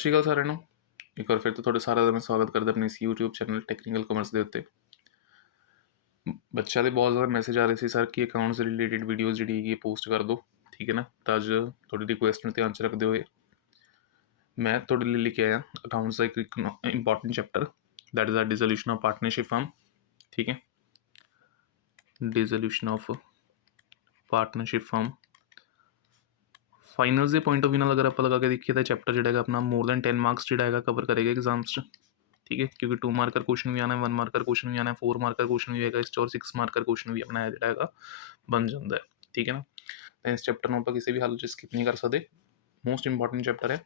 ਸਤਿ ਸ਼੍ਰੀ ਅਕਾਲ ਸਾਰਿਆਂ ਨੂੰ। ਇੱਕ ਵਾਰ ਫਿਰ ਤੋਂ ਤੁਹਾਡਾ ਸਾਰਿਆਂ ਦਾ ਮੈਂ ਸਵਾਗਤ ਕਰਦਾ ਆਪਣੇ ਇਸ YouTube ਚੈਨਲ ਟੈਕਨੀਕਲ ਕਮਰਸ ਦੇ ਉੱਤੇ। ਬੱਚਿਆਂ ਦੇ ਬਹੁਤ ਜ਼ਿਆਦਾ ਮੈਸੇਜ ਆ ਰਹੇ ਸੀ ਸਰ ਕਿ ਅਕਾਊਂਟਸ ਦੇ ਰਿਲੇਟਿਡ ਵੀਡੀਓਜ਼ ਜਿਹੜੀ ਹੈਗੀ ਪੋਸਟ ਕਰ ਦਿਓ, ਠੀਕ ਹੈ ਨਾ। ਤਾਂ ਅੱਜ ਤੁਹਾਡੀ ਰਿਕੁਐਸਟ ਨੂੰ ਧਿਆਨ 'ਚ ਰੱਖਦੇ ਹੋਏ ਮੈਂ ਤੁਹਾਡੇ ਲਈ ਲੈ ਕੇ ਆਇਆ ਅਕਾਊਂਟਸ ਦਾ ਇੱਕ ਇੰਪੋਰਟੈਂਟ ਚੈਪਟਰ, ਦੈਟ ਇਜ਼ ਆ ਡਿਸੋਲੂਸ਼ਨ ਆਫ ਪਾਰਟਨਰਸ਼ਿਪ ਫਰਮ। ਠੀਕ ਹੈ, dissolution of partnership firm. Finals ਦੇ ਪੁਆਇੰਟ ਆਫ ਵਿਊ ਨਾਲ ਅਗਰ ਆਪਾਂ ਲਗਾ ਕੇ ਦੇਖੀਏ ਤਾਂ ਚੈਪਟਰ ਜਿਹੜਾ ਹੈਗਾ ਆਪਣਾ ਮੋਰ ਦੈਨ 10 ਮਾਰਕਸ ਜਿਹੜਾ ਹੈਗਾ ਕਵਰ ਕਰੇਗਾ ਐਗਜ਼ਾਮਸ 'ਚ। ठीक है, क्योंकि 2 मार्कर क्वेश्चन भी आना है, 1 मार्कर क्वेश्चन भी आना है, 4 मार्कर क्वेश्चन भी आएगा इस और 6 मार्कर क्वेश्चन भी अपना ਜਿਹੜਾ ਹੈਗਾ ਬਣ ਜਾਂਦਾ ਹੈ। ਠੀਕ ਹੈ ਨਾ, ਤਾਂ ਇਸ ਚੈਪਟਰ ਨੂੰ ਆਪਾਂ ਕਿਸੇ ਵੀ ਹਾਲ 'ਚ ਸਕਿਪ ਨਹੀਂ ਕਰ ਸਕਦੇ। ਮੋਸਟ ਇੰਪੋਰਟੈਂਟ ਚੈਪਟਰ ਹੈ,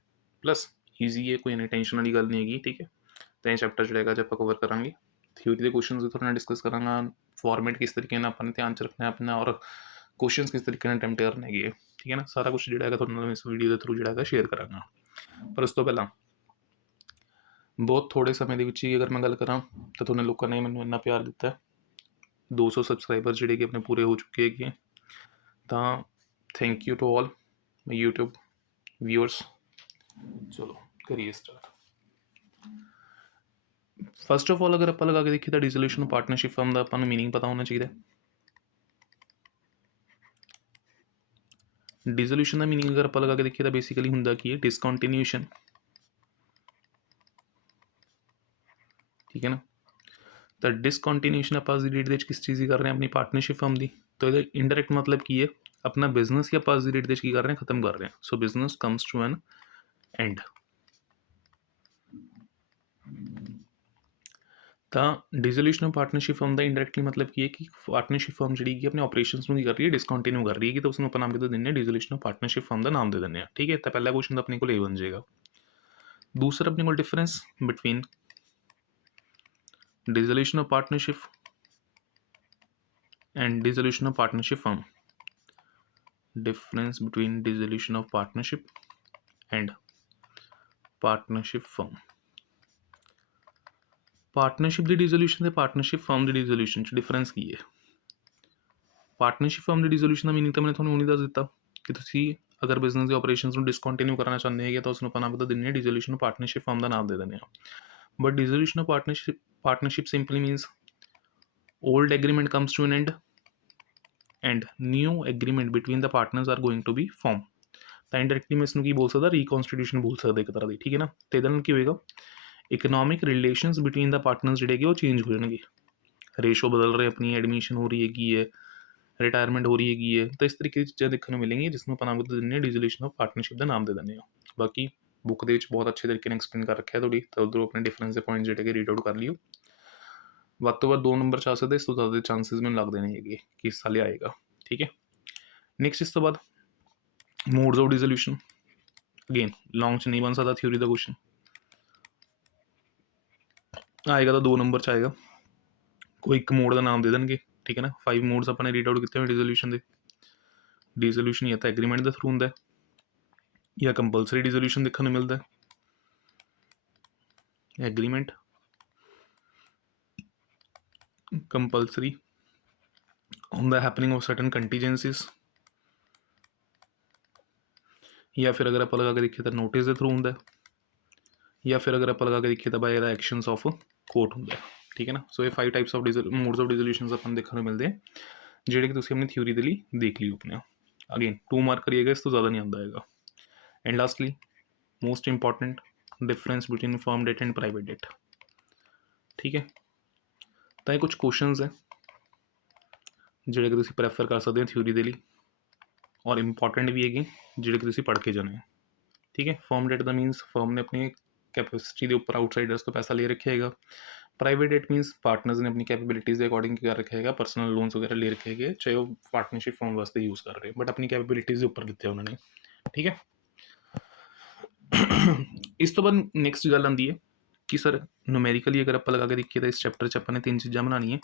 ਪਲੱਸ ਈਜ਼ੀ ਹੈ, ਕੋਈ ਇੰਨੀ ਟੈਨਸ਼ਨ ਵਾਲੀ ਗੱਲ ਨਹੀਂ ਹੈਗੀ। ਠੀਕ ਹੈ, ਤਾਂ ਇਹ ਚੈਪਟਰ ਜਿਹੜਾ ਹੈਗਾ ਅੱਜ ਆਪਾਂ ਕਵਰ ਕਰਾਂਗੇ। ਥਿਊਰੀ ਦੇ ਕੁਐਸਚਨਸ ਵੀ ਤੁਹਾਡੇ ਨਾਲ ਡਿਸਕਸ ਕਰਾਂਗਾ, ਫਾਰਮੈਟ ਕਿਸ ਤਰੀਕੇ ਨਾਲ ਆਪਾਂ ਨੇ ਧਿਆਨ 'ਚ ਰੱਖਣਾ ਆਪਣਾ, ਔਰ ਕੁਐਸਚਨਸ ਕਿਸ ਤਰੀਕੇ ਨਾਲ ਅਟੈਂਪਟ ਕਰਨੇ ਹੈਗੇ। ਠੀਕ ਹੈ ਨਾ, ਸਾਰਾ ਕੁਝ ਜਿਹੜਾ ਹੈਗਾ ਤੁਹਾਡੇ ਨਾਲ ਇਸ ਵੀਡੀਓ ਦੇ ਥਰੂ ਜਿਹੜਾ ਹੈਗਾ ਸ਼ੇਅਰ ਕਰਾਂਗਾ। ਪਰ ਉਸ ਤੋਂ ਪਹਿਲਾਂ ਬਹੁਤ ਥੋੜ੍ਹੇ ਸਮੇਂ ਦੇ ਵਿੱਚ ਹੀ ਅਗਰ ਮੈਂ ਗੱਲ ਕਰਾਂ ਤਾਂ ਤੁਹਾਨੂੰ ਲੋਕਾਂ ਨੇ ਮੈਨੂੰ ਇੰਨਾ ਪਿਆਰ ਦਿੱਤਾ। 200 ਸਬਸਕ੍ਰਾਈਬਰ ਜਿਹੜੇ ਕਿ ਆਪਣੇ ਪੂਰੇ ਹੋ ਚੁੱਕੇ ਹੈਗੇ, ਤਾਂ thank you to all my YouTube viewers. ਚਲੋ ਕਰੀਏ ਸਟਾਰਟ। ਫਸਟ ਆਫ ਆਲ ਅਗਰ ਆਪਾਂ ਲਗਾ ਕੇ ਦੇਖੀਏ ਤਾਂ ਡਿਸੋਲੂਸ਼ਨ ਪਾਰਟਨਰਸ਼ਿਪ ਫਰਮ ਦਾ ਆਪਾਂ ਨੂੰ ਮੀਨਿੰਗ ਪਤਾ ਹੋਣਾ ਚਾਹੀਦਾ। ਡਿਸੋਲੂਸ਼ਨ ਦਾ ਮੀਨਿੰਗ ਅਗਰ ਆਪਾਂ ਲਗਾ ਕੇ ਦੇਖੀਏ ਤਾਂ ਬੇਸਿਕਲੀ ਹੁੰਦਾ ਕੀ ਹੈ, ਡਿਸਕੰਟੀਨਿਊਸ਼ਨ। ਠੀਕ ਹੈ ਨਾ, ਤਾਂ ਡਿਸਕੰਟੀਨਿਊਸ਼ਨ ਆਪਾਂ ਅੱਜ ਦੀ ਡੇਟ ਦੇ ਵਿੱਚ ਕਿਸ ਚੀਜ਼ ਦੀ ਕਰ ਰਹੇ ਹਾਂ, ਆਪਣੀ ਪਾਰਟਨਰਸ਼ਿਪ ਫਰਮ ਦੀ। ਤਾਂ ਇਹਦਾ ਇਨਡਾਇਰੈਕਟ ਮਤਲਬ ਕੀ ਹੈ, ਆਪਣਾ ਬਿਜ਼ਨਸ ਹੀ ਆਪਾਂ ਅੱਜ ਦੀ ਡੇਟ ਦੇ ਵਿੱਚ ਕੀ ਕਰ ਰਹੇ ਹਾਂ, ਖਤਮ ਕਰ ਰਹੇ ਹਾਂ। So business comes to an end. ਤਾਂ ਡਿਸੋਲੂਸ਼ਨ ਆਫ ਪਾਰਟਨਰਸ਼ਿਪ ਫਰਮ ਦਾ ਇਨਡਾਇਰੈਕਟਲੀ ਮਤਲਬ ਕੀ ਹੈ ਕਿ ਪਾਰਟਨਰਸ਼ਿਪ ਫਰਮ ਜਿਹੜੀ ਕਿ ਆਪਣੇ ਆਪਰੇਸ਼ਨਸ ਨੂੰ ਕੀ ਕਰ ਰਹੀ ਹੈ, ਡਿਸਕੰਟੀਨਿਊ ਕਰ ਰਹੀ ਹੈ, ਕਿ ਤਾਂ ਉਸਨੂੰ ਆਪਾਂ ਨਾਮ ਦੇ ਦਿੰਦੇ ਹਾਂ ਡਿਸੋਲੂਸ਼ਨ ਆਫ ਪਾਰਟਨਰਸ਼ਿਪ ਫਰਮ ਦਾ ਨਾਮ ਦੇ ਦਿੰਦੇ ਹਾਂ। ਠੀਕ ਹੈ, ਤਾਂ ਪਹਿਲਾ ਕੁਐਸਚਨ ਤਾਂ ਆਪਣੇ ਕੋਲ ਇਹ ਬਣ ਜਾਏਗਾ। ਦੂਸਰਾ ਆਪਣੇ ਕੋਲ difference between dissolution of partnership and dissolution of partnership firm. Difference between dissolution of partnership and partnership firm. Partnership ਦੀ ਡਿਸੋਲੂਸ਼ਨ ਤੇ ਪਾਰਟਨਰਸ਼ਿਪ ਫਰਮ ਦੀ ਡਿਸੋਲੂਸ਼ਨ 'ਚ ਡਿਫਰੈਂਸ ਕੀ ਹੈ। ਪਾਰਟਨਰਸ਼ਿਪ ਫਰਮ ਦੀ ਡਿਸੋਲੂਸ਼ਨ ਦਾ ਮੀਨਿੰਗ ਤਾਂ ਮੈਂ ਤੁਹਾਨੂੰ ਹੁਣੀ ਦੱਸ ਦਿੱਤਾ ਕਿ ਤੁਸੀਂ ਅਗਰ ਬਿਜ਼ਨਸ ਦੇ ਆਪਰੇਸ਼ਨਸ ਨੂੰ ਡਿਸਕੰਟੀਨਿਊ ਕਰਨਾ ਚਾਹੁੰਦੇ ਹੈਗੇ ਤਾਂ ਉਸਨੂੰ ਆਪਾਂ ਨਾਮ ਬਤਾ ਦਿੰਦੇ ਹਾਂ ਡਿਸੋਲੂਸ਼ਨ ਪਾਰਟਨਰਸ਼ਿਪ ਫਰਮ ਦਾ ਨਾਮ ਦੇ ਦਿੰਦੇ ਹਾਂ। But dissolution of partnership simply means old agreement comes to an end and new agreement between the partners are going to be formed। ਤਾਂ ਇੰਡਾਇਰੈਕਟਲੀ ਮੈਂ ਇਸਨੂੰ ਕੀ ਬੋਲ ਸਕਦਾ, ਰੀਕਨਸਟੀਟਿਊਸ਼ਨ ਬੋਲ ਸਕਦਾ ਇੱਕ ਤਰ੍ਹਾਂ ਦੀ। ਠੀਕ ਹੈ ਨਾ, ਤੇ ਇਹਦੇ ਨਾਲ ਕੀ ਹੋਏਗਾ, ਇਕਨੋਮਿਕ ਰਿਲੇਸ਼ਨਸ ਬਿਟਵੀਨ ਦਾ ਪਾਰਟਨਰਸ ਜਿਹੜੇ ਹੈਗੇ ਉਹ ਚੇਂਜ ਹੋ ਜਾਣਗੇ। ਰੇਸ਼ੋ ਬਦਲ ਰਹੇ, ਆਪਣੀ ਐਡਮਿਸ਼ਨ ਹੋ ਰਹੀ ਹੈਗੀ ਹੈ, ਰਿਟਾਇਰਮੈਂਟ ਹੋ ਰਹੀ ਹੈਗੀ ਹੈ, ਤਾਂ ਇਸ ਤਰੀਕੇ ਦੀ ਚੀਜ਼ਾਂ ਦੇਖਣ ਨੂੰ ਮਿਲਣਗੀਆਂ ਜਿਸ ਨੂੰ ਆਪਾਂ ਨਾਮ ਦੇ ਦਿੰਦੇ ਹਾਂ ਡਿਸੋਲੂਸ਼ਨ ਆਫ ਪਾਰਟਨਰਸ਼ਿਪ ਦਾ ਨਾਮ ਦੇ ਦਿੰਦੇ ਹਾਂ। ਬਾਕੀ ਬੁੱਕ ਦੇ ਵਿੱਚ ਬਹੁਤ ਅੱਛੇ ਤਰੀਕੇ ਨਾਲ ਐਕਸਪਲੇਨ ਕਰ ਰੱਖਿਆ ਤੁਹਾਡੀ, ਤਾਂ ਉੱਧਰੋਂ ਆਪਣੇ ਡਿਫਰੈਂਸ ਦੇ ਪੁਆਇੰਟ ਜਿਹੜੇ ਹੈਗੇ ਰੀਡ ਆਊਟ ਕਰ ਲਿਓ। ਵੱਧ ਤੋਂ ਵੱਧ 2 ਨੰਬਰ 'ਚ ਆ ਸਕਦੇ, ਇਸ ਤੋਂ ਜ਼ਿਆਦਾ ਦੇ ਚਾਂਸਿਸ ਮੈਨੂੰ ਲੱਗਦੇ ਨਹੀਂ ਹੈਗੇ ਕਿ ਇਸ ਸਾਲ ਆਏਗਾ। ਠੀਕ ਹੈ, ਨੈਕਸਟ ਇਸ ਤੋਂ ਬਾਅਦ ਮੋਡਸ ਆਫ ਡਿਸੋਲੂਸ਼ਨ। ਅਗੇਨ ਲੌਂਗ 'ਚ ਨਹੀਂ ਬਣ ਸਕਦਾ ਥਿਊਰੀ ਦਾ ਕੁਐਸਚਨ, ਆਏਗਾ ਤਾਂ 2 ਨੰਬਰ 'ਚ ਆਏਗਾ। ਕੋਈ ਇੱਕ ਮੋਡ ਦਾ ਨਾਮ ਦੇ ਦੇਣਗੇ। ਠੀਕ ਹੈ ਨਾ, 5 ਮੋਡਸ ਆਪਾਂ ਨੇ ਰੀਡ ਆਊਟ ਕੀਤੇ ਹੋਏ ਡਿਸੋਲੂਸ਼ਨ ਦੇ। ਡਿਸੋਲੂਸ਼ਨ ਜਾਂ ਤਾਂ ਐਗਰੀਮੈਂਟ ਦੇ ਥਰੂ ਹੁੰਦਾ ਜਾਂ ਕੰਪਲਸਰੀ ਡਿਸੋਲੂਸ਼ਨ ਦੇਖਣ ਨੂੰ ਮਿਲਦਾ। Agreement, compulsory on the happening of certain contingencies, ਜਾਂ ਫਿਰ ਅਗਰ ਆਪਾਂ ਲਗਾ ਕੇ ਦੇਖੀਏ ਤਾਂ ਨੋਟਿਸ ਦੇ ਥਰੂ ਹੁੰਦਾ, ਜਾਂ ਫਿਰ ਅਗਰ ਆਪਾਂ ਲਗਾ ਕੇ ਦੇਖੀਏ ਤਾਂ ਬਾਏ ਦਾ ਐਕਸ਼ਨਸ ਆਫ ਕੋਰਟ ਹੁੰਦਾ। ਠੀਕ ਹੈ ਨਾ, ਸੋ ਇਹ 5 types of modes of dissolutions ਆਪਾਂ ਨੂੰ ਦੇਖਣ ਨੂੰ ਮਿਲਦੇ ਆ, ਜਿਹੜੇ ਕਿ ਤੁਸੀਂ ਆਪਣੀ ਥਿਊਰੀ ਦੇ ਲਈ ਦੇਖ ਲਿਓ ਆਪਣੇ। ਅਗੇਨ 2 ਮਾਰਕ ਕਰੀਏਗਾ, ਇਸ ਤੋਂ ਜ਼ਿਆਦਾ ਨਹੀਂ ਆਉਂਦਾ ਹੈਗਾ। And lastly most important, difference between firm debt and private debt. ਠੀਕ ਹੈ, ਤਾਂ ਇਹ ਕੁਛ ਕੁਐਸਚਨਸ ਹੈ ਜਿਹੜੇ ਕਿ ਤੁਸੀਂ ਪ੍ਰੈਫਰ ਕਰ ਸਕਦੇ ਹੋ ਥਿਊਰੀ ਦੇ ਲਈ, ਔਰ ਇੰਪੋਰਟੈਂਟ ਵੀ ਹੈਗੇ ਜਿਹੜੇ ਕਿ ਤੁਸੀਂ ਪੜ੍ਹ ਕੇ ਜਾਣੇ। ਠੀਕ ਹੈ, ਫਰਮ ਡੈਟ ਦਾ ਮੀਨਸ ਫਰਮ ਨੇ ਆਪਣੀ ਕੈਪੈਸਿਟੀ ਦੇ ਉੱਪਰ ਆਊਟਸਾਈਡਰਸ ਤੋਂ ਪੈਸਾ ਲੈ ਰੱਖਿਆ ਹੈਗਾ। ਪ੍ਰਾਈਵੇਟ ਡੈਟ ਮੀਨਸ ਪਾਰਟਨਰਸ ਨੇ ਆਪਣੀ ਕੈਪੇਬਿਲਿਟੀਜ਼ ਦੇ ਅਕੋਰਡਿੰਗ ਕਰ ਰੱਖਿਆ ਹੈਗਾ, ਪਰਸਨਲ ਲੋਨਸ ਵਗੈਰਾ ਲੈ ਰੱਖੇ ਹੈਗੇ, ਚਾਹੇ ਉਹ ਪਾਰਟਨਰਸ਼ਿਪ ਫਰਮ ਵਾਸਤੇ ਯੂਜ਼ ਕਰ ਰਹੇ ਬਟ ਆਪਣੀ ਕੈਪੇਬਿਲਿਟੀਜ਼ ਦੇ ਉੱਪਰ ਦਿੱਤੇ ਉਹਨਾਂ ਨੇ। ਠੀਕ ਹੈ, ਇਸ ਤੋਂ ਬਾਅਦ ਨੈਕਸਟ ਗੱਲ ਆਉਂਦੀ ਹੈ ਕਿ ਸਰ ਨੂਮੈਰੀਕਲੀ ਅਗਰ ਆਪਾਂ ਲਗਾ ਕੇ ਦੇਖੀਏ ਤਾਂ ਇਸ ਚੈਪਟਰ 'ਚ ਆਪਾਂ ਨੇ 3 ਚੀਜ਼ਾਂ ਬਣਾਉਣੀਆਂ।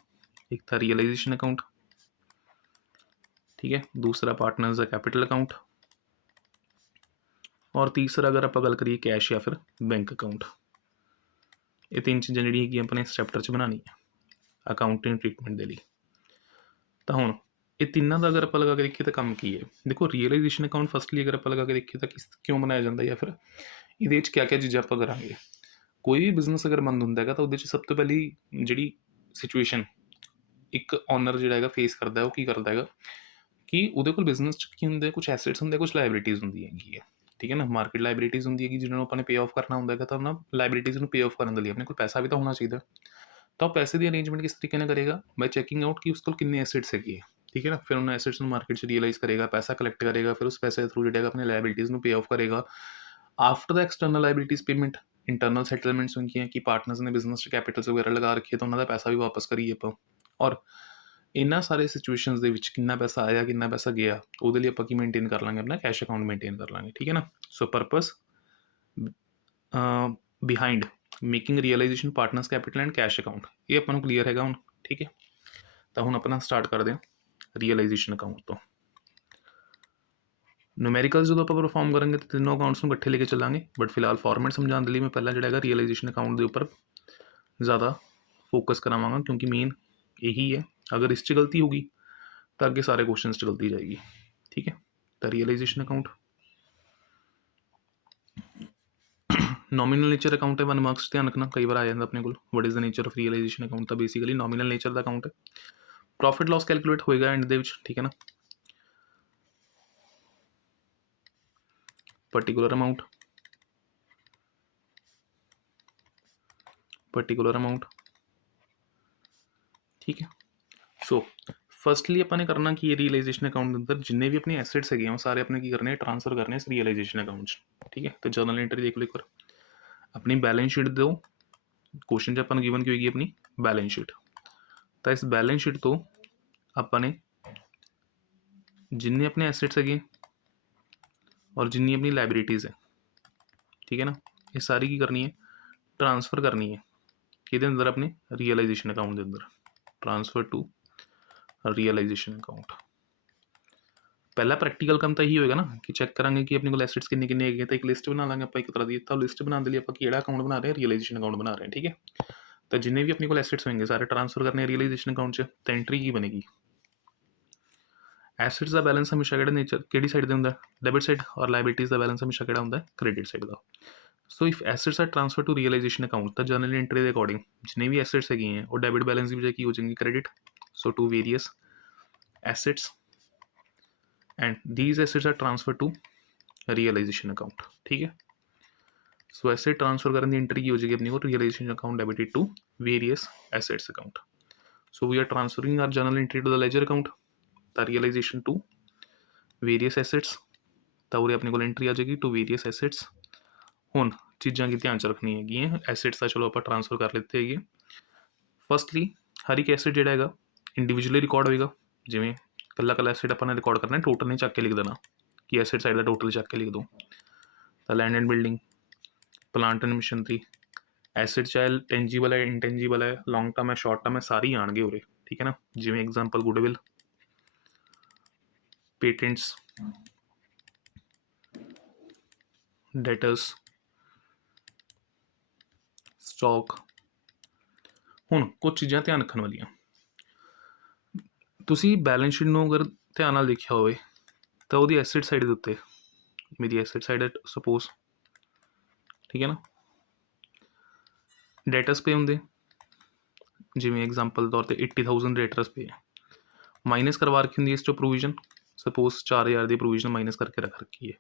ਇੱਕ ਤਾਂ ਰੀਅਲਾਈਜੇਸ਼ਨ ਅਕਾਊਂਟ, ठीक है, दूसरा पार्टनर्स का कैपिटल अकाउंट, और तीसरा अगर आप गल करिए कैश या फिर बैंक अकाउंट। ये 3 चीज़ां जी अपने इस चैप्टर च बनानी है अकाउंटिंग ट्रीटमेंट के लिए। तो हुण ये तीनों का अगर आप लगा के देखिए तो काम की है, देखो रियलाइजेशन अकाउंट फस्टली अगर आप लगा के देखिए तो किस क्यों बनाया जाता है या फिर ਇਹਦੇ 'ਚ ਕਿਆ-ਕਿਆ ਚੀਜ਼ਾਂ ਆਪਾਂ ਕਰਾਂਗੇ। ਕੋਈ ਵੀ ਬਿਜ਼ਨਸ ਅਗਰ ਬੰਦ ਹੁੰਦਾ ਹੈਗਾ ਤਾਂ ਉਹਦੇ 'ਚ ਸਭ ਤੋਂ ਪਹਿਲੀ ਜਿਹੜੀ ਸਿਚੁਏਸ਼ਨ ਇੱਕ ਓਨਰ ਜਿਹੜਾ ਹੈਗਾ ਫੇਸ ਕਰਦਾ, ਉਹ ਕੀ ਕਰਦਾ ਹੈਗਾ ਕਿ ਉਹਦੇ ਕੋਲ ਬਿਜ਼ਨਸ 'ਚ ਕੀ ਹੁੰਦਾ, ਕੁਛ ਐਸੈਟਸ ਹੁੰਦੇ, ਕੁਛ ਲਾਇਬਿਲਿਟੀਜ਼ ਹੁੰਦੀ ਹੈਗੀ ਹੈ, ਠੀਕ ਹੈ ਨਾ। ਮਾਰਕੀਟ ਲਾਇਬਿਲਿਟੀਜ਼ ਹੁੰਦੀ ਹੈਗੀ ਜਿਹਨਾਂ ਨੂੰ ਆਪਾਂ ਨੇ ਪੇ ਆਫ ਕਰਨਾ ਹੁੰਦਾ ਹੈਗਾ, ਤਾਂ ਉਹਨਾਂ ਲਾਇਬਿਲਿਟੀਜ਼ ਨੂੰ ਪੇ ਆਫ ਕਰਨ ਦੇ ਲਈ ਆਪਣੇ ਕੋਲ ਪੈਸਾ ਵੀ ਤਾਂ ਹੋਣਾ ਚਾਹੀਦਾ। ਤਾਂ ਉਹ ਪੈਸੇ ਦੀ ਅਰੇਂਜਮੈਂਟ ਕਿਸ ਤਰੀਕੇ ਨਾਲ ਕਰੇਗਾ, ਬਾਈ ਚੈਕਿੰਗ ਆਊਟ ਕਿ ਉਸ ਕੋਲ ਕਿੰਨੇ ਐਸੈਟਸ ਹੈਗੇ ਹੈ, ਠੀਕ ਹੈ ਨਾ। ਫਿਰ ਉਹਨਾਂ ਐਸੈਟਸ ਨੂੰ ਮਾਰਕੀਟ 'ਚ ਰੀਅਲਾਈਜ਼ ਕਰੇਗਾ, ਪੈਸਾ ਕਲੈਕਟ ਕਰੇਗਾ, ਫਿਰ ਉਸ ਪੈਸੇ ਦੇ ਥਰੂ ਜਿਹੜਾ ਹੈਗਾ ਆਪਣੇ ਲਾਇਬਿਲਿਟੀਜ਼ ਨੂੰ ਪੇ ਆਫ ਕਰੇਗਾ। ਆਫਟਰ ਦਾ ਐਕਸਟਰਨਲ ਲਾਇਬਿਲਿਟੀਜ਼ ਪੇਮੈਂਟ, ਇੰਟਰਨਲ ਸੈਟਲਮੈਂਟਸ ਹੁੰਦੀਆਂ ਕਿ ਪਾਰਟਨਰਸ ਨੇ ਬਿਜ਼ਨਸ 'ਚ ਕੈਪੀਟਲਸ ਵਗੈਰਾ ਲਗਾ ਰੱਖੀ ਹੈ, ਤਾਂ ਉਹਨਾਂ ਦਾ ਪੈਸਾ ਵੀ ਵਾਪਸ ਕਰੀਏ ਆਪਾਂ। ਔਰ ਇਹਨਾਂ ਸਾਰੇ ਸਿਚੁਏਸ਼ਨਸ ਦੇ ਵਿੱਚ ਕਿੰਨਾ ਪੈਸਾ ਆਇਆ, ਕਿੰਨਾ ਪੈਸਾ ਗਿਆ, ਉਹਦੇ ਲਈ ਆਪਾਂ ਕੀ ਮੇਨਟੇਨ ਕਰ ਲਾਂਗੇ, ਆਪਣਾ ਕੈਸ਼ ਅਕਾਊਂਟ ਮੇਨਟੇਨ ਕਰ ਲਾਂਗੇ, ਠੀਕ ਹੈ ਨਾ। So purpose behind making realisation partners capital and cash account, ਇਹ ਆਪਾਂ ਨੂੰ ਕਲੀਅਰ ਹੈਗਾ ਹੁਣ, ਠੀਕ ਹੈ। ਤਾਂ ਹੁਣ ਆਪਣਾ ਸਟਾਰਟ ਕਰਦੇ ਹਾਂ ਰੀਅਲਾਈਜੇਸ਼ਨ ਅਕਾਊਂਟ ਤੋਂ। ਨੂਮੈਰੀਕਲਸ ਜਦੋਂ ਆਪਾਂ ਪਰਫਾਰਮ ਕਰਾਂਗੇ ਤਾਂ ਤਿੰਨੋਂ ਅਕਾਊਂਟਸ ਨੂੰ ਇਕੱਠੇ ਲੈ ਕੇ ਚੱਲਾਂਗੇ, ਬਟ ਫਿਲਹਾਲ ਫਾਰਮੈਟ ਸਮਝਾਉਣ ਦੇ ਲਈ ਮੈਂ ਪਹਿਲਾਂ ਜਿਹੜਾ ਹੈਗਾ ਰੀਅਲਾਈਜੇਸ਼ਨ ਅਕਾਊਂਟ ਦੇ ਉੱਪਰ ਜ਼ਿਆਦਾ ਫੋਕਸ ਕਰਾਵਾਂਗਾ, ਕਿਉਂਕਿ ਮੇਨ ਇਹੀ ਹੈ। ਅਗਰ ਇਸ 'ਚ ਗਲਤੀ ਹੋਗੀ ਤਾਂ ਅੱਗੇ ਸਾਰੇ ਕੁਐਸਚਨਸ 'ਚ ਗਲਤੀ ਜਾਏਗੀ, ਠੀਕ ਹੈ। ਤਾਂ realisation account nominal nature account ਹੈ, 1 ਮਾਰਕਸ ਧਿਆਨ ਰੱਖਣਾ, ਕਈ ਵਾਰ ਆ ਜਾਂਦਾ ਆਪਣੇ ਕੋਲ what is the nature of realisation account, ਤਾਂ ਬੇਸਿਕਲੀ ਨੋਮੀਨਲ ਨੇਚਰ ਦਾ ਅਕਾਊਂਟ ਹੈ। ਪ੍ਰੋਫਿਟ ਲਾਸ ਕੈਲਕੂਲੇਟ ਹੋਏਗਾ ਐਂਡ ਦੇ ਵਿੱਚ, ਠੀਕ ਹੈ ਨਾ। particular amount ठीक है। सो फर्स्टली अपने करना कि रीअलाइजेशन अकाउंट के अंदर जिन्ने भी अपने एसेट्स है वो सारे अपने की करने ट्रांसफर करने इस रीअलाइजेशन अकाउंट, ठीक है। तो जर्नल एंट्री देख लो एक बार, अपनी बैलेंस शीट दो, क्वेश्चन च अपन गिवन की होगी अपनी बैलेंस शीट। तो इस बैलेंस शीट तो अपने जिन्ने अपने एसेट्स है और जिन्नी अपनी लाइबिलिटीज़ है, ठीक है ना, ये सारी की करनी है ट्रांसफर करनी है कि अंदर अपने रीअलाइजेशन अकाउंट के अंदर, ट्रांसफर टू रीअलाइजेशन अकाउंट। पहला प्रैक्टिकल काम तो यही होएगा ना कि चेक करांगे कि अपने को एसेट्स किन्ने किन्ने है, तो एक लिस्ट बना लांगे आप एक तरह की। तो लिस्ट बनाने के लिए आप केड़ा अकाउंट बना रहे हैं, रीअलाइजेशन अकाउंट बना रहे हैं, ठीक है। तो जिन्ने भी अपने को एसेट्स होंगे सारे ट्रांसफर करने रीअलाइजेशन अकाउंट च, तो एंट्री की बनेगी, एसेट्स का बैलेंस हमेशा किहड़े नेचर किहड़ी साइड ते हुंदा, डेबिट साइड, और लाइबिलिटीज़ का बैलेंस हमेशा किहड़ा हुंदा, क्रेडिट साइड का। So if assets are transfer to realisation account, तो जर्नल एंट्री के अकॉर्डिंग जिन्ने भी एसेट्स है और डेबिट बैलेंस की बजाय की हो जाएंगी credit. So to various assets and these assets are transfer to realisation account, ठीक है। सो एसेट ट्रांसफर करने की एंट्री की हो जाएगी अपनी को realisation account debited to various assets account. So we are transferring our journal entry to the ledger account, the realisation to various assets, तो उरे अपने को एंट्री आ जाएगी टू वेरियस एसेट्स। हुण चीज़ां की ध्यान च रखनी है, एसेट्स का चलो आप ट्रांसफर कर लेते हैं। फर्स्टली हर एक एसेट जोड़ा है इंडिविजुअली रिकॉर्ड होएगा, जिमें कला कला एसेट अपने रिकॉर्ड करना, टोटल नहीं चक के लिख देना कि एसेट साइड का टोटल चक के लिख दो। तो land and building, plant and machinery, asset चाहे टेंजीबल है इंटेंजीबल है, लॉन्ग टर्म है शॉर्ट टर्म है, सारी आएंगे उरे, ठीक है ना। जिमें example goodwill, patents, debtors, stock. हुण कुछ चीज़ां ध्यान रखने वालियां, तुसी बैलेंस शीट नूं अगर ध्यान नाल देखिया होवे तो वो एसेट साइड के उत्ते, मेरी एसेट साइड है सपोज, ठीक है ना। डेटर्स पे होंगे, जिमें एग्जाम्पल तौर पर 80,000 डेटर्स पे है, माइनस करवा रखी होंगी इस चो प्रोविजन, सपोज 4,000 की प्रोविजन माइनस करके रख रखी है,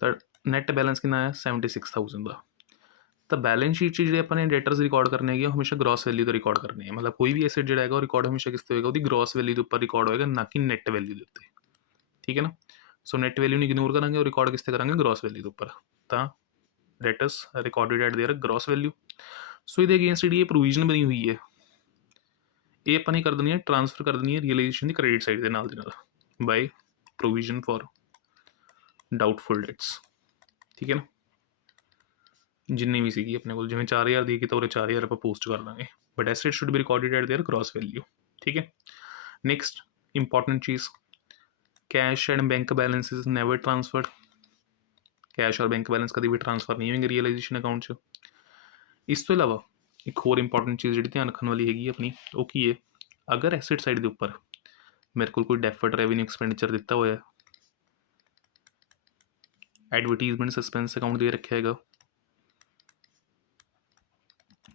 तो नैट बैलेंस कितना है 76,000 का। तो बैलेंस शीट जो अपने डेटर्स रिकॉर्ड करने है हमेशा ग्रॉस वैल्यू तो रिकॉर्ड करने है, मतलब कोई भी एसेट जो है रिकॉर्ड हमेशा किस होगा, वो ग्रॉस वैल्यू के उपर रिकॉर्ड होगा, ना कि नैट वैल्यू के उत्ते, ठीक है ना। सो नैट वैल्यू नहीं इग्नोर करेंगे और रिकॉर्ड किस करेंगे ग्रॉस वैल्यू के उपर। तो debtors recorded at their gross value. So ये अगेंस्ट जी प्रोविजन बनी हुई है, ये अपनी कर देनी है ट्रांसफर कर देनी है रियलाइजेशन की क्रेडिट साइड के नाल bye provision for doubtful dates, ठीक है ना। जिन्नी भी सी अपने को जिमें 4,000 दी तो 4,000 आप पोस्ट कर देंगे, but asset should be recorded at there cross value, ठीक है। Next important cheese, cash and bank balance is never transferred, cash और बैंक बैलेंस कभी भी ट्रांसफर नहीं होंगे रियलाइजेशन अकाउंट च। इस तो इलावा एक होर इंपॉर्टेंट चीज़ जी ध्यान रखने वाली हैगी अपनी, वो की है, अगर एसेट साइड के उपर मेरे को कोई डेफर्ड रेवेन्यू एक्सपेंडिचर दिता हुआ है, एडवरटीजमेंट सस्पेंस अकाउंट दे रखा है,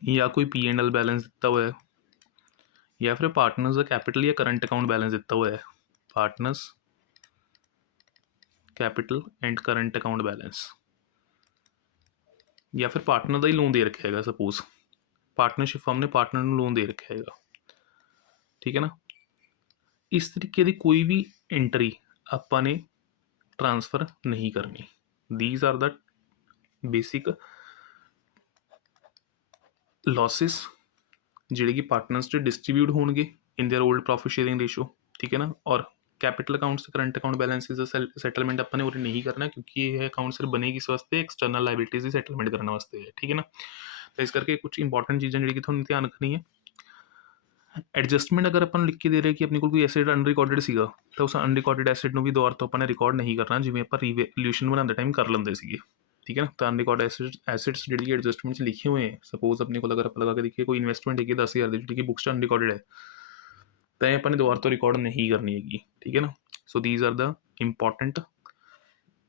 या कोई P&L बैलेंस दिता हुआ है, या फिर पार्टनर्स का कैपिटल या करंट अकाउंट बैलेंस दिता हुआ है, partners capital and current account balance, या फिर पार्टनर का ही लोन दे रखा है, सपोज पार्टनरशिप फर्म ने पार्टनर को लोन दे रखा है, ठीक है ना। इस तरीके की कोई भी एंट्री ਆਪਾਂ ਨੇ ट्रांसफर नहीं करनी। These are the basic losses ਜਿਹੜੇ कि पार्टनर्स से डिस्ट्रीब्यूट होंगे in their old profit sharing ratio, ठीक है ना। और capital accounts current account balances settlement अपन ने उरे नहीं करना, क्योंकि ये अकाउंट सिर्फ बने किस वास्ते, एक्सटर्नल लाइबिलिटीज की सैटलमेंट करने वास्ते है, ठीक है ना। तो इस करके कुछ इंपॉर्टेंट चीज़ें जी थोड़ा ध्यान रखनी है। एडजस्टमेंट अगर अपन लिख के दे रहे कि अपने कोई एसेट अनरिकॉर्डेड सीगा, तो उस अनरिकॉर्डेड एसेट को भी दोबारा तो अपने रिकॉर्ड नहीं करना, जिमें आप रिवैल्यूएशन बनाते टाइम कर लेंगे सीगे, ठीक है ना। तो अनरिकॉर्ड एसेट्स जी एडजस्टमेंट लिखे हुए हैं, सपोज अपने को अगर आप लगा के देखिए कोई इन्वेस्टमेंट है 10,000 की, जी बुक्स अनरिकॉर्डेड है, तो ये अपने दोबारा तो रिकॉर्ड नहीं करनी हैगी, ठीक है ना। So these are the important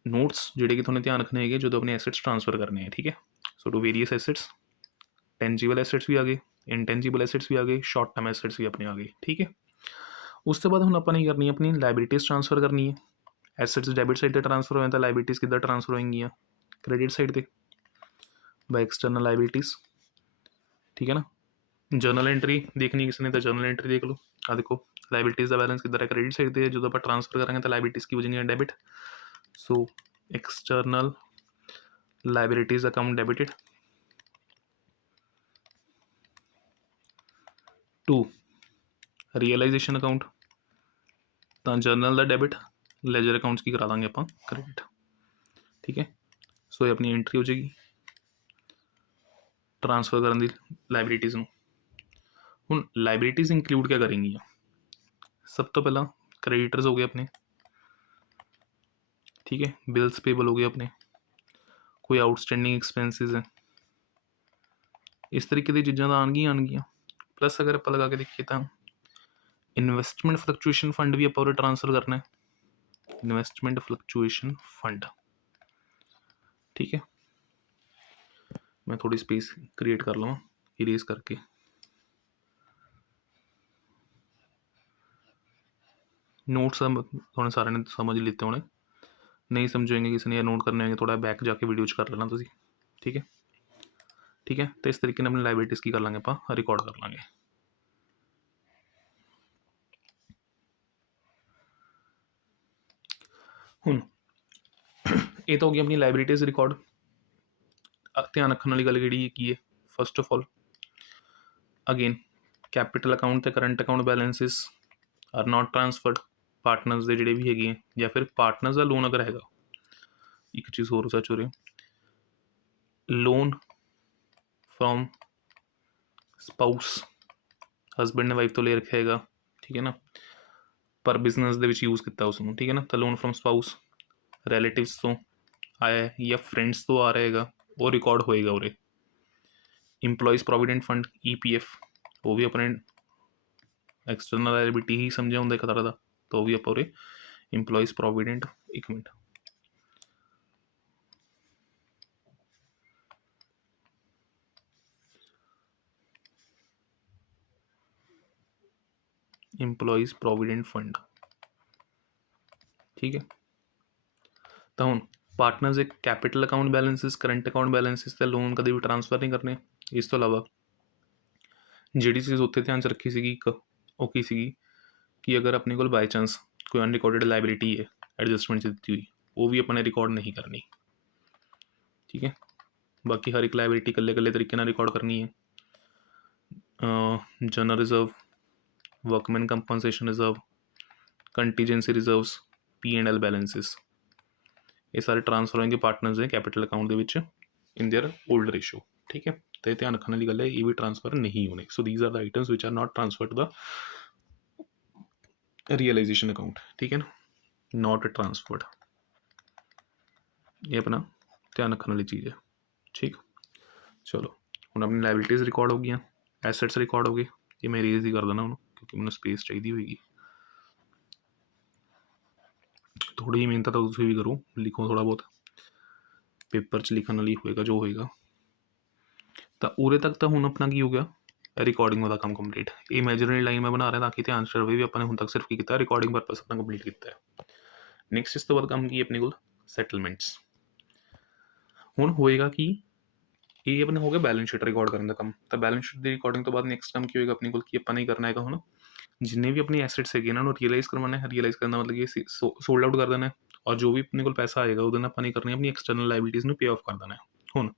notes जोड़े कि थोड़े ध्यान रखने हैं जो अपने एसेट्स ट्रांसफर करने हैं, ठीक है। So to various assets, tangible assets भी आ गए, इंटेंजिबल एसेट्स भी आ गए, शॉर्ट टर्म एसेट्स भी अपने आ गए, ठीक है। उसके बाद हम अपनी करनी है, अपनी लाइबिलिटीज़ ट्रांसफर करनी है। एसेट्स डेबिट साइड पर ट्रांसफर होए तो लाइबिलिटीज़ किधर ट्रांसफर होएंगी, क्रेडिट साइड पर बाय एक्सटर्नल लाइबिलिटीज़, ठीक है ना। जर्नल एंट्री देखनी किसी ने तो जर्नल एंट्री देख लो, आ देखो लाइबिलिटीज़ का बैलेंस किधर है, क्रेडिट साइड पर, जो आप ट्रांसफर करेंगे तो लाइबिलिटीज़ की वजह debit. So external liabilities account debited to realisation account, तो जर्नल का डेबिट, लेजर अकाउंट्स की करा देंगे आप क्रेडिट, ठीक है। सो ये अपनी एंट्री हो जाएगी ट्रांसफर करने की लाइबिलिटीज़ में। हुण लाइबिलिटीज़ इंक्लूड क्या करेंगी, सब तो पहला क्रेडिटर्स हो गए अपने, ठीक है, बिल्स पेबल हो गए अपने, कोई आउटस्टैंडिंग एक्सपेंसिस है, इस तरीके की चीज़ां तो आनगियां। प्लस अगर आप लगा के देखिए तो इन्वेस्टमेंट फ्लक्चुएशन फंड भी आप ट्रांसफर करना है, इन्वेस्टमेंट फ्लक्चुएशन फंड, ठीक है। मैं थोड़ी स्पेस क्रिएट कर लवां इरेज करके, नोट्स थोड़े सारे ने समझ लेते होने, नहीं समझेंगे किसी ने नोट करने होंगे थोड़ा बैक जाके वीडियो कर लेना तुसी, ठीक है। ठीक है, तो इस तरीके अपनी लाइबिलिटीज़ की कर लेंगे आप रिकॉर्ड कर लेंगे। हुण ये तो हो गई अपनी लाइबिलिटीज़ रिकॉर्ड। ध्यान रखने वाली गल की है, first of all again capital account ते current account balances are not transferred, partners के जोड़े भी है, या फिर पार्टनर्स का लोन अगर है, एक चीज़ होर सच हो रही, लोन फ्रॉम स्पाउस, हसबैंड ने वाइफ तो ले रखा है, ठीक है ना, पर बिजनेस यूज़ किया उसमें, ठीक है ना। तो लोन फ्रॉम स्पाउस रिलेटिव्स तो आया है या फ्रेंड्स तो आ रहेगा, वो रिकॉर्ड होएगा उरे। इंप्लॉइज प्रोविडेंट फंड EPF, वो भी अपने एक्सटर्नल लायबिलिटी ही समझे होंगे एक तरह का, तो भी आप उरे इंप्लॉइज प्रोविडेंट, एक मिनट इंप्लॉइज प्रोविडेंट फंड, ठीक है। तो हम पार्टनर्स एक कैपिटल अकाउंट बैलेंसिस, करंट अकाउंट बैलेंसिस ते लोन कभी भी ट्रांसफर नहीं करने। इस तो अलावा जिहड़ी चीज़ उत्थे ध्यान च रखी सीगी एक वो की सीगी कि अगर अपने को बाय चांस कोई अनरिकॉर्डेड लाइबिलिटी है एडजस्टमेंट से दी हुई, वो भी अपने रिकॉर्ड नहीं करनी, ठीक है। बाकी हर एक लाइबिलिटी कल्ले कल्ले तरीके रिकॉर्ड करनी है। General reserve, workman compensation reserve, contingency reserves, P&L बैलेंसिस, ये सारे ट्रांसफर होंगे पार्टनर्स हैं कैपिटल अकाउंट के इन देयर ओल्ड रेशो, ठीक है। तो ध्यान रखने वाली गल है, ये भी ट्रांसफर नहीं होने। So these are the items which are not transfer to the realisation account, ठीक है ना, नॉट ट्रांसफर्ड, ये अपना ध्यान रखने वाली चीज़ है, ठीक। चलो हम अपनी लाइबिलिटीज़ रिकॉर्ड हो गई, एसेट्स रिकॉर्ड हो गए, ये मैं इरेज ही कर देना उन्होंने क्योंकि मैंने स्पेस चाहिए होगी। थोड़ी मेहनत तो तुम भी करो, लिखो थोड़ा बहुत, पेपर च लिखने वाली होएगा जो होएगा। ਤਾਂ ਉਰੇ ਤੱਕ ਤਾਂ ਹੁਣ ਆਪਣਾ ਕੀ ਹੋ ਗਿਆ, ਰਿਕਾਰਡਿੰਗ ਵਾਲਾ ਕੰਮ ਕੰਪਲੀਟ। ਇਹ ਇਮੈਜਨਰੀ ਲਾਈਨ ਮੈਂ ਬਣਾ ਰਿਹਾ ਤਾਂ ਕਿ ਧਿਆਨ 'ਚ ਰਵੇ ਵੀ ਆਪਾਂ ਨੇ ਹੁਣ ਤੱਕ ਸਿਰਫ ਕੀ ਕੀਤਾ, ਰਿਕਾਰਡਿੰਗ ਪਰਪਸ ਆਪਣਾ ਕੰਪਲੀਟ ਕੀਤਾ ਹੈ। ਨੈਕਸਟ ਇਸ ਤੋਂ ਬਾਅਦ ਕੰਮ ਕੀ ਹੈ ਆਪਣੇ ਕੋਲ, ਸੈਟਲਮੈਂਟਸ। ਹੁਣ ਹੋਏਗਾ ਕਿ ਇਹ ਆਪਣੇ ਹੋ ਗਿਆ ਬੈਲੈਂਸ ਸ਼ੀਟ ਰਿਕਾਰਡ ਕਰਨ ਦਾ ਕੰਮ। ਤਾਂ ਬੈਲੈਂਸ ਸ਼ੀਟ ਦੀ ਰਿਕਾਰਡਿੰਗ ਤੋਂ ਬਾਅਦ ਨੈਕਸਟ ਕੰਮ ਕੀ ਹੋਏਗਾ ਆਪਣੇ ਕੋਲ, ਕੀ ਆਪਾਂ ਨੇ ਕਰਨਾ ਹੈਗਾ ਹੁਣ, ਜਿੰਨੇ ਵੀ ਆਪਣੀ ਐਸੈਟਸ ਹੈਗੇ ਇਹਨਾਂ ਨੂੰ ਰੀਅਲਾਈਜ਼ ਕਰਵਾਉਣਾ ਹੈ। ਰੀਅਲਾਈਜ਼ ਕਰਨਾ ਮਤਲਬ ਕਿ ਸੋਲਡ ਆਊਟ ਕਰ ਦੇਣਾ ਹੈ, ਔਰ ਜੋ ਵੀ ਆਪਣੇ ਕੋਲ ਪੈਸਾ ਆਏਗਾ ਉਹਦੇ ਨਾਲ ਆਪਾਂ ਨੇ ਕਰਨੀ ਆਪਣੀ ਐਕਸਟਰਨਲ ਲਾਇਬਿਲਿਟੀਜ਼ ਨੂੰ ਪੇ ਆਫ ਕਰ ਦੇਣਾ ਹੈ। ਹੁਣ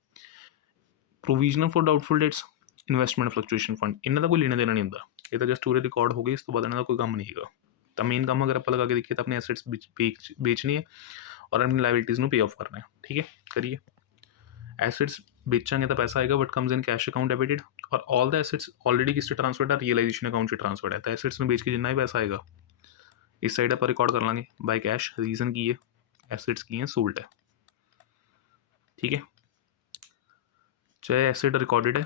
provision for doubtful dates, investment fluctuation fund, ਇਹਨਾਂ ਦਾ ਕੋਈ ਲੈਣਾ ਦੇਣਾ ਨਹੀਂ ਹੁੰਦਾ, ਇਹ ਤਾਂ ਜਸਟ ਪੂਰੇ ਰਿਕਾਰਡ ਹੋ ਗਏ, ਇਸ ਤੋਂ ਬਾਅਦ ਇਹਨਾਂ ਦਾ ਕੋਈ ਕੰਮ ਨਹੀਂ ਹੈਗਾ। ਤਾਂ ਮੇਨ ਕੰਮ ਅਗਰ ਆਪਾਂ ਲਗਾ ਕੇ ਦੇਖੀਏ ਤਾਂ ਆਪਣੇ ਐਸੈਟਸ ਵੇਚਣੀ ਹੈ ਔਰ ਆਪਣੀ ਲਾਇਬਿਲਿਟੀਜ਼ ਨੂੰ ਪੇ ਆਫ ਕਰਨਾ ਹੈ। ਠੀਕ ਹੈ, ਕਰੀਏ। एसेट्स बेचांगे तो पैसा आएगा, but comes in cash account debited, और ऑल द एसेट्स ऑलरेडी किस ट्रांसफर्ड है, रियलाइजेशन अकाउंट से ट्रांसफर्ड है। तो एसेट्स में बेच के जितना भी पैसा आएगा इस साइड आप रिकॉर्ड कर लाँगे बाय कैश। रीजन की है, एसेट्स की हैं सोल्ड है। ठीक है, चाहे एसेट रिकॉर्डेड है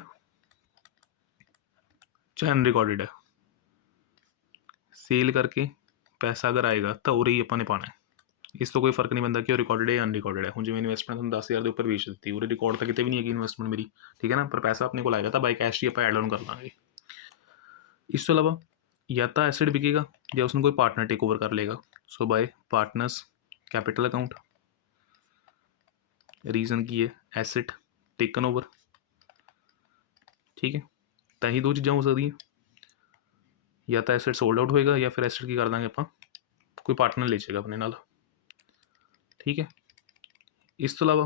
चाहे अनरिकॉर्डेड है, सेल करके पैसा अगर आएगा तो उरे ही अपने पाना है। इस तो कोई फर्क नहीं बनता कि वो रिकॉर्डेड है या अनरिकॉर्डेड है। हूँ जिवें इन्वेस्टमेंट तुम 10,000 के उपर बेच दी, वो रिकॉर्ड तो कितने भी नहीं है इन्वेस्टमेंट मेरी, ठीक है ना, पर पैसा अपने को आएगा तो बाय कैश ही आप एड ऑन कर लाँगे। इस तो अलावा या तो एसेट बिकेगा या उसमें कोई पार्टनर टेक ओवर कर लेगा। So by partners capital account. Reason की है एसेट टेकन ओवर। ठीक है, तो ही दो चीज़ा हो सकती हैं, या तो एसेट सोल्ड आउट होएगा या फिर एसेट की कर देंगे आप कोई पार्टनर ले जाएगा अपने नाल। ठीक है, इस तो अलावा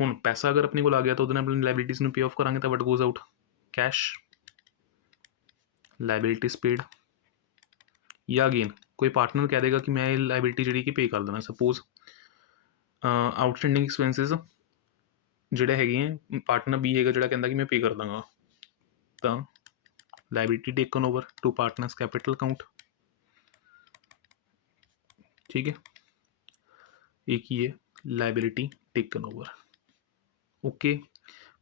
हुण पैसा अगर अपने को आ गया तो अपनी लाइबिलिटीज़ में पे ऑफ करांगे तो what goes out cash, liabilities paid, या अगेन कोई पार्टनर कह देगा कि मैं ये लाइबिलिटी जी कि पे कर देना। सपोज आउटस्टैंडिंग एक्सपेंसिज जोड़े है, पार्टनर बी है जो कहता कि मैं पे कर दूंगा, तो liability taken over to partners capital account. ठीक है, एक ही है लाइबिलिटी टेकन ओवर। ओके,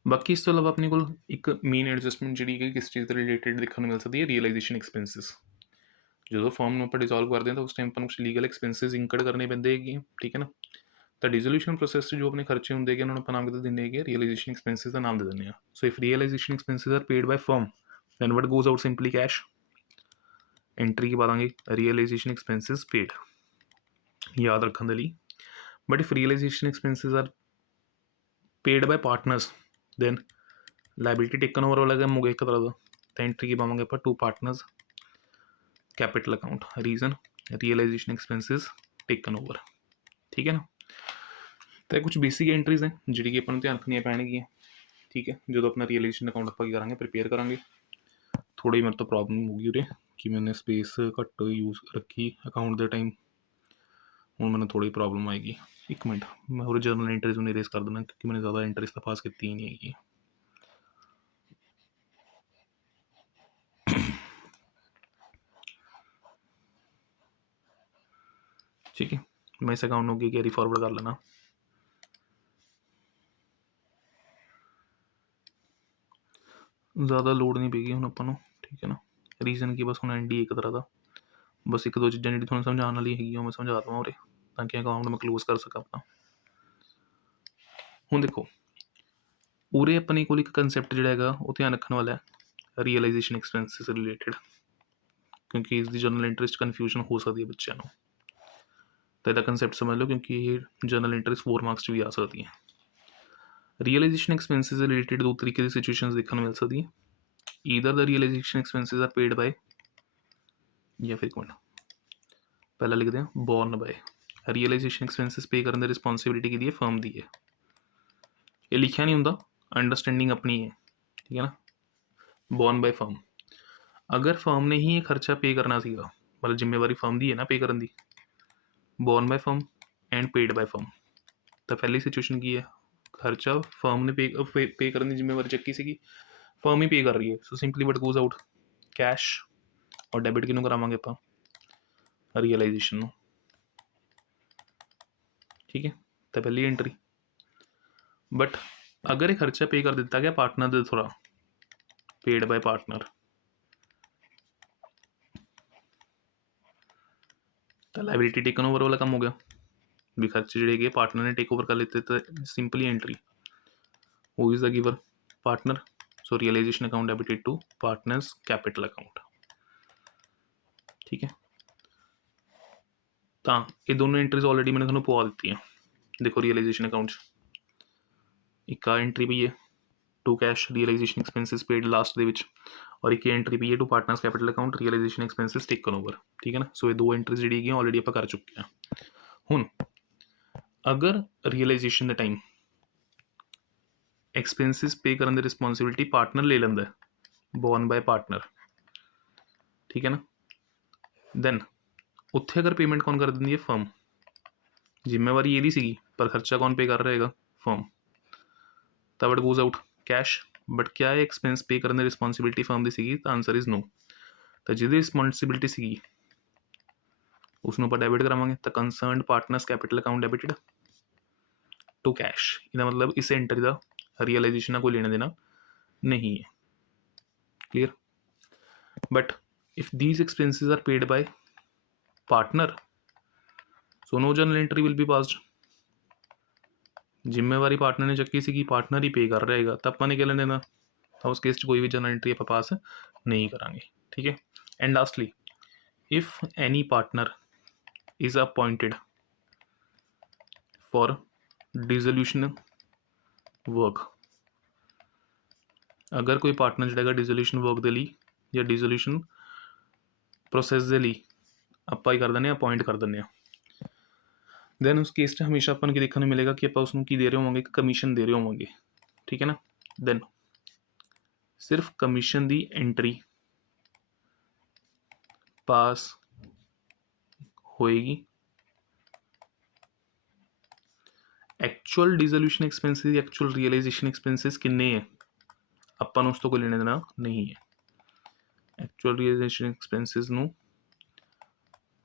बाकी इस तो अलावा अपने को एक मेन एडजस्टमेंट जी किस चीज़ से रिलेटेड देखने मिल सकती है, रियलाइजेशन एक्सपेंसिस। जो फॉर्म में आप डिजोल्व करते हैं तो उस टाइम पर कुछ लीगल एक्सपेंसिस इंकर्ड करने पैंदे है। ठीक है ना, तो डिजोल्यूशन प्रोसैस जो अपने खर्चे होंगे उन्होंने आप नाम देने है रियलाइजेशन एक्सपेंसिस का नाम दे दें। So if realisation expenses are paid by firm then what goes out simply cash. Entry के बाद रियलाइजेशन एक्सपेंसिस पेड, याद रखने के लिए। But if realisation expenses are paid by partners then liability taken over वाला काम हो गया एक तरह का। तो एंट्री की पावे आप to partners capital account. Reason realisation expenses taken over. ठीक है ना, तो कुछ बेसिक एंट्रीज हैं जी कि अपन ध्यान रखनी पैणगियां। ठीक है, जो अपना रियलाइजेशन अकाउंट आप करेंगे प्रिपेयर करेंगे। थोड़ी मेरे तो प्रॉब्लम होगी उरे कि मैंने स्पेस घट यूज़ रखी अकाउंट के टाइम, हूँ मैंने थोड़ी प्रॉब्लम आएगी। एक मिनट मैं और जर्नल एंट्रीज में इरेज कर देना क्योंकि मैंने ज़्यादा एंट्रीज तो पास की नहीं हैगी। ठीक है, मैं इस अकाउंट को कैरी फॉरवर्ड कर लेना। ज़्यादा लोड नहीं पेगी हूँ अपन। ठीक है ना, रीजन की बस हूँ एंडी एक तरह का बस एक दो चीज़ा जी थोड़ा समझाने वाली हैगी मैं समझा देव उरे ताकि अकाउंट मैं क्लोज कर सका अपना। हूँ देखो उरे अपने को एक कंसैप्ट जोड़ा है वो ध्यान रखने वाला है रियलाइजेशन एक्सपेंसिस रिलेटेड, क्योंकि इसकी जर्नल इंटरेस्ट कन्फ्यूजन हो सकती है बच्चों को। तो यदा कंसैप्ट समझ लो क्योंकि ये जर्नल इंटरेस्ट 4 मार्क्स भी आ सकती है। रियलाइजेशन एक्सपेंसिस रिलेटेड दो तरीके की सिचुएशंस देखने मिल सकती है। Either the realisation expenses are paid by, या फिर एक मिनट पहला लिखते हैं बॉर्न बाय। रियलाइजेशन एक्सपेंसिस पे करने की रिस्पॉन्सिबिलिटी की फर्म की है, ये लिखा नहीं होंगे, अंडरस्टैंडिंग अपनी है। ठीक है ना, बॉर्न बाय फर्म। अगर फर्म ने ही ये खर्चा पे करना सीगा, मतलब जिम्मेवारी फर्म की है ना पे करने की, born by firm and paid by firm. तो पहली सिचुएशन की है खर्चा फर्म ने पे करने की जिम्मेवारी चक्की सी, फर्म ही पे कर रही है। So simply what goes out cash, और डेबिट किनू करावांगे आप रियलाइजेशन। ठीक है, तो पहली एंट्री। बट अगर ये खर्चा पे कर दिता गया पार्टनर के थ्रू, पेड बाय पार्टनर, तो लाइबिलिटी टेकन ओवर वाला काम हो गया भी खर्चे जोड़े गए पार्टनर ने टेक ओवर कर लेते। तो simply entry who is the giver partner, so realisation account debited to partners capital account. ठीक है, तो ये दोनों एंट्रीज ऑलरेडी मैंने थोड़ा पवा दी है। देखो रियलाइजेशन अकाउंट एक एंट्री भी है to cash realisation expenses paid last ਦੇ ਵਿੱਚ, और एक एंट्री भी है to partners capital account realisation expenses taken over. ठीक है ना, सो ये दो एंट्रीज जी है ऑलरेडी आप कर चुके हैं। हुण अगर रियलाइजेशन के टाइम एक्सपेंसिस पे करने की रिस्पॉन्सिबिलिटी पार्टनर ले लेंदा है, बॉर्न बाय पार्टनर, ठीक है ना, दैन उत्थे अगर पेमेंट कौन कर दी है, फर्म। जिम्मेवारी ये सी पर खर्चा कौन पे कर रहेगा, फर्म। तब it goes out cash. But क्या है एक्सपेंस पे करने की रिस्पॉन्सिबिलिटी फर्म की सी, तो आंसर इज नो। तो जिहदी रिस्पॉन्सिबिलिटी सी उसनों आप डेबिट करावांगे, तो concerned partners capital account debited to cash. इसका मतलब इस एंट्री का रियलाइजेशन का कोई लेना देना नहीं है। Clear. But if these expenses are paid by partner, so no journal entry will be passed. जिम्मेवारी पार्टनर ने चक्की सी, पार्टनर ही पे कर रहेगा, तो अपने क्या लेना देना, तो उस केस कोई भी जर्नल एंट्री आप पास नहीं करांगे। ठीक है। And lastly, if any partner is appointed for dissolution work, अगर कोई पार्टनर जोड़ा डिसोल्यूशन वर्क के लिए या डिसोल्यूशन प्रोसैस के लिए आप ही कर दें, अपॉइंट कर दें, दैन उस केस हमेशा अपन की देखने मिलेगा कि आप उसको की दे रहे होंगे, कमीशन दे रहे होंगे। ठीक है ना, दैन सिर्फ कमीशन की एंट्री पास होएगी, actual dissolution expenses, actual realisation expenses किन्ने है, अपन उस तो कोई लेने देना नहीं है। एक्चुअल रियलाइजेशन एक्सपेंसिस नू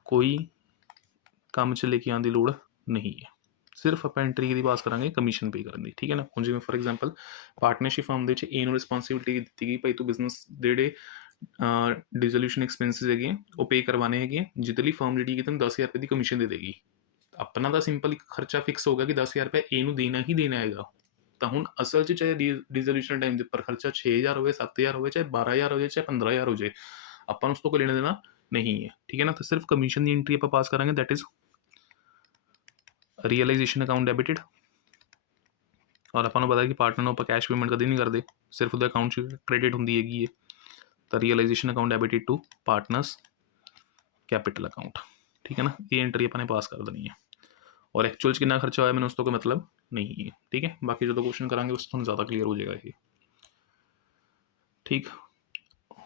कोई काम च लेके आने की लोड़ नहीं है, सिर्फ आप एंट्री की पास करांगे कमीशन पे करने की। ठीक है ना, हम जिवें फॉर एग्जाम्पल पार्टनरशिप फर्म के ए नू रिस्पॉन्सिबिलिटी दी गई, भाई तू बिजनेस जेडे डिसोल्यूशन एक्सपेंसिस है वो पे करवाने हैं, जिहदे लई फर्म जी तैनूं 10,000 रुपये की कमीशन दे देगी। अपना तो सिंपल एक खर्चा फिक्स होगा कि 10,000 रुपये ए नूं देना ही देना है। तो हुण असल च चाहे डिसोल्यूशन टाइम के उपर खर्चा 6,000 हो, 7,000 हो, चाहे 12,000 हो, चाहे 15,000 हो जाए, अपन उस तो कोई लेना देना नहीं है। ठीक है ना, तो सिर्फ कमीशन की एंट्री आप पास करांगे, that is realisation account debited. और अपन पता है कि पार्टनर को आप कैश पेमेंट कभी नहीं करते, सिर्फ वो अकाउंट क्रेडिट होंगी है, तो realisation account debited to partners capital account. ठीक है ना, ये एंट्री अपने पास कर देनी है। और एक्चुअल कितना खर्चा होया मैंने उस तो कोई मतलब नहीं है। ठीक है, बाकी जो क्वेश्चन करांगे उस थोड़ा ज़्यादा क्लीयर हो जाएगा ये। ठीक,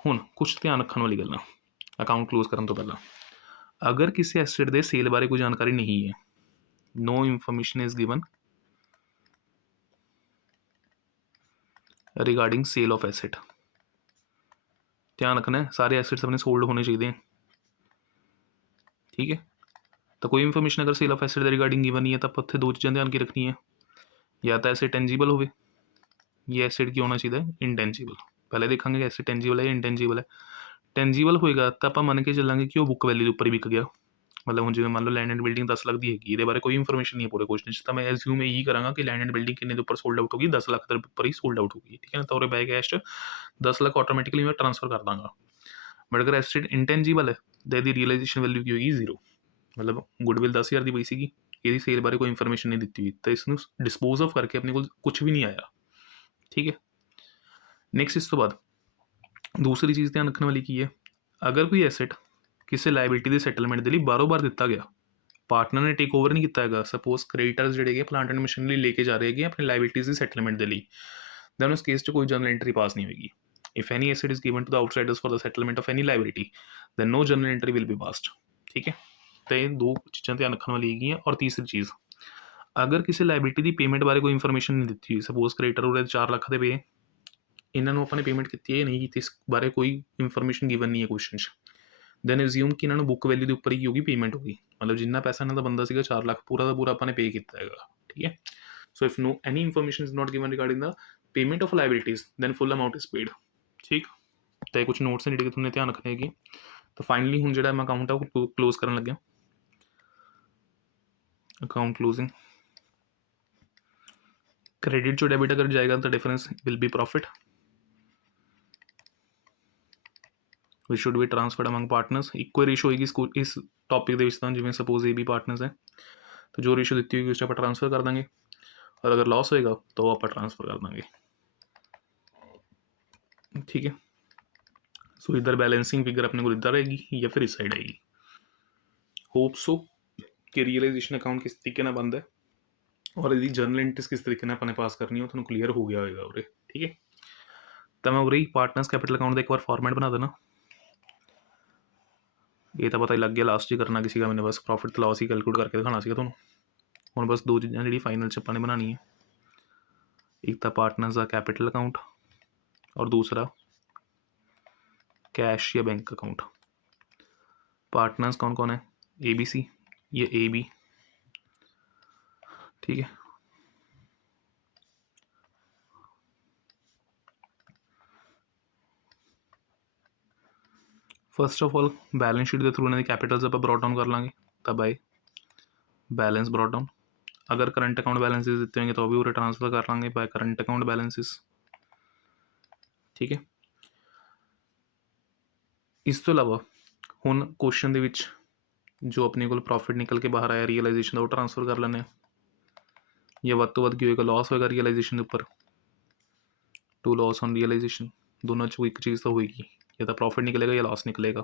हुण कुछ ध्यान रखने वाली गल्लां अकाउंट क्लोज करने तो पहला, अगर किसी एसेट के सेल बारे कोई जानकारी नहीं है, no information is given regarding sale of asset. ध्यान रखना है, सारे एसेट्स अपने सोल्ड होने चाहिए। ठीक है, तो कोई इंफॉर्मेशन अगर sale of asset regarding given नहीं है, तो आप दो चीज़ें ध्यान की रखनी है, या तो एसेट टेंजीबल हो, ये एसेट की होना चाहिए इंटेंजीबल। पहले देखेंगे कि एसेट टेंजीबल है या इंटेंजीबल है। टेंजीबल होएगा तो आप मन के चलेंगे कि वो बुक वैल्यू के उपर ही विक गया। मतलब हम जिवें मान लो लैंड एंड बिल्डिंग 10 लाख की हैगी, ये बारे कोई इंफॉर्मेशन नहीं है पूरे क्वेश्चन, तो मैं एज्यूम यही करांगा कि लैंड एंड बिल्डिंग किन्ने ऊपर सोल्ड आउट होगी, 10 लाख के ऊपर ही सोल्ड आउट होगी। ठीक है ना, तो और बाय कैश 10 लाख ऑटोमेटिकली मैं ट्रांसफर कर दूंगा। बट अगर एसेट इंटेंजीबल है तो यदि रियलाइजेशन वैल्यू की होगी 0, मतलब गुडविल 10,000 की पई सी, ये सेल बारे कोई इंफॉर्मेशन नहीं दी हुई, तो इसमें डिस्पोज ऑफ करके अपने को कुछ भी नहीं आया। ठीक है, नैक्सट इस तो बाद दूसरी चीज़ ध्यान रखने वाली की है, अगर कोई एसेट किसी लाइबिलिटी के सैटलमेंट के लिए बारों बार दिता गया, पार्टनर ने टेक ओवर नहीं किया, सपोज क्रेडिटर्स जोड़े प्लांट एंड मशीनरी लेके जा रहे हैं अपनी लाइबिलिटीज की सैटलमेंट के लिए, दैन उस केस कोई जर्नल एंट्री पास नहीं होगी। If any asset is given to the outsiders for the settlement of any liability, then no journal entry will be passed. ठीक है, तो ये दो चीज़ें ध्यान रखने वाली है। और तीसरी चीज़, अगर किसी लाइबिलिटी की पेमेंट बारे कोई इंफॉर्मेशन नहीं दी, सपोज क्रेडिटर हो 4 लाख के पे, इन्होंने अपने पेमेंट की है नहीं की, इस बारे कोई इंफॉर्मेशन गिवन नहीं है क्वेश्चन, दैन एज्यूम कि इन्होंने बुक वैल्यू के उपर ही होगी पेमेंट होगी, मतलब जिन्ना पैसा इन्हों का बंदा सीगा 4 लाख पूरा का पूरा अपने पे किया है। ठीक है, so if no any information is not given regarding the payment of liabilities, then full amount is paid. ठीक, तो ये कुछ नोट्स हैं जो तुमने ध्यान रखने की। तो फाइनली हूँ जो मैं अकाउंट है वो क्लोज करने लगे, अकाउंट क्लोजिंग क्रेडिट जो डेबिट अगर जाएगा तो difference will B profit which should be transferred among partners. Equal ratio होगी इस टॉपिक ਦੇ ਵਿੱਚ ਤਾਂ ਜਿਵੇਂ सपोज ए बी पार्टनर्स है तो जो रेशो ਦਿੱਤੀ होगी उस पर ट्रांसफर कर देंगे और अगर लॉस होएगा तो आप ट्रांसफर कर देंगे। ठीक है, सो इधर बैलेंसिंग फिगर अपने को इधर आएगी या फिर इस साइड आएगी। होप सो कि रियलाइजेशन अकाउंट किस तरीके ਨਾਲ बनता है और यदि जर्नल एंट्रीज किस तरीके ਨਾਲ अपने पास करनी हो तो क्लीयर हो गया होगा उरे। ठीक है, तो मैं उरे पार्टनर्स कैपिटल अकाउंट का एक बार फॉर्मेट बना देना। ये तो पता ही लग गया लास्ट ही करना किसी का, मैंने बस प्रॉफिट तो लॉस ही कैलकुलेट करके दिखाना सीगा ਤੁਹਾਨੂੰ। ਹੁਣ बस दो चीज़ां जी फाइनल च अपने बनानी है, एक तो पार्टनर्स का कैपिटल अकाउंट और दूसरा कैश या बैंक अकाउंट। पार्टनर्स कौन कौन है, ए बी सी, ये ए बी। ठीक है, first of all balance sheet के थ्रू इन्होंने कैपिटल्स आप ब्रॉट डाउन कर लाँगे तब आए बैलेंस ब्रॉट डाउन। अगर करंट अकाउंट बैलेंसेस दिते होंगे तो भी उरे ट्रांसफर कर लाँगे बाय करंट अकाउंट बैलेंसेस। ठीक है, इस तो इलावा हुण क्वेश्चन दे विच जो अपने को प्रॉफिट निकल के बाहर आया रियलाइजेशन वो ट्रांसफर कर लें या वध तो वध की होएगा लॉस होएगा रियलाइजेशन के उपर टू लॉस ऑन रियलाइजेशन, दोनों चो एक चीज़ तो होएगी, या तो प्रॉफिट निकलेगा या लॉस निकलेगा,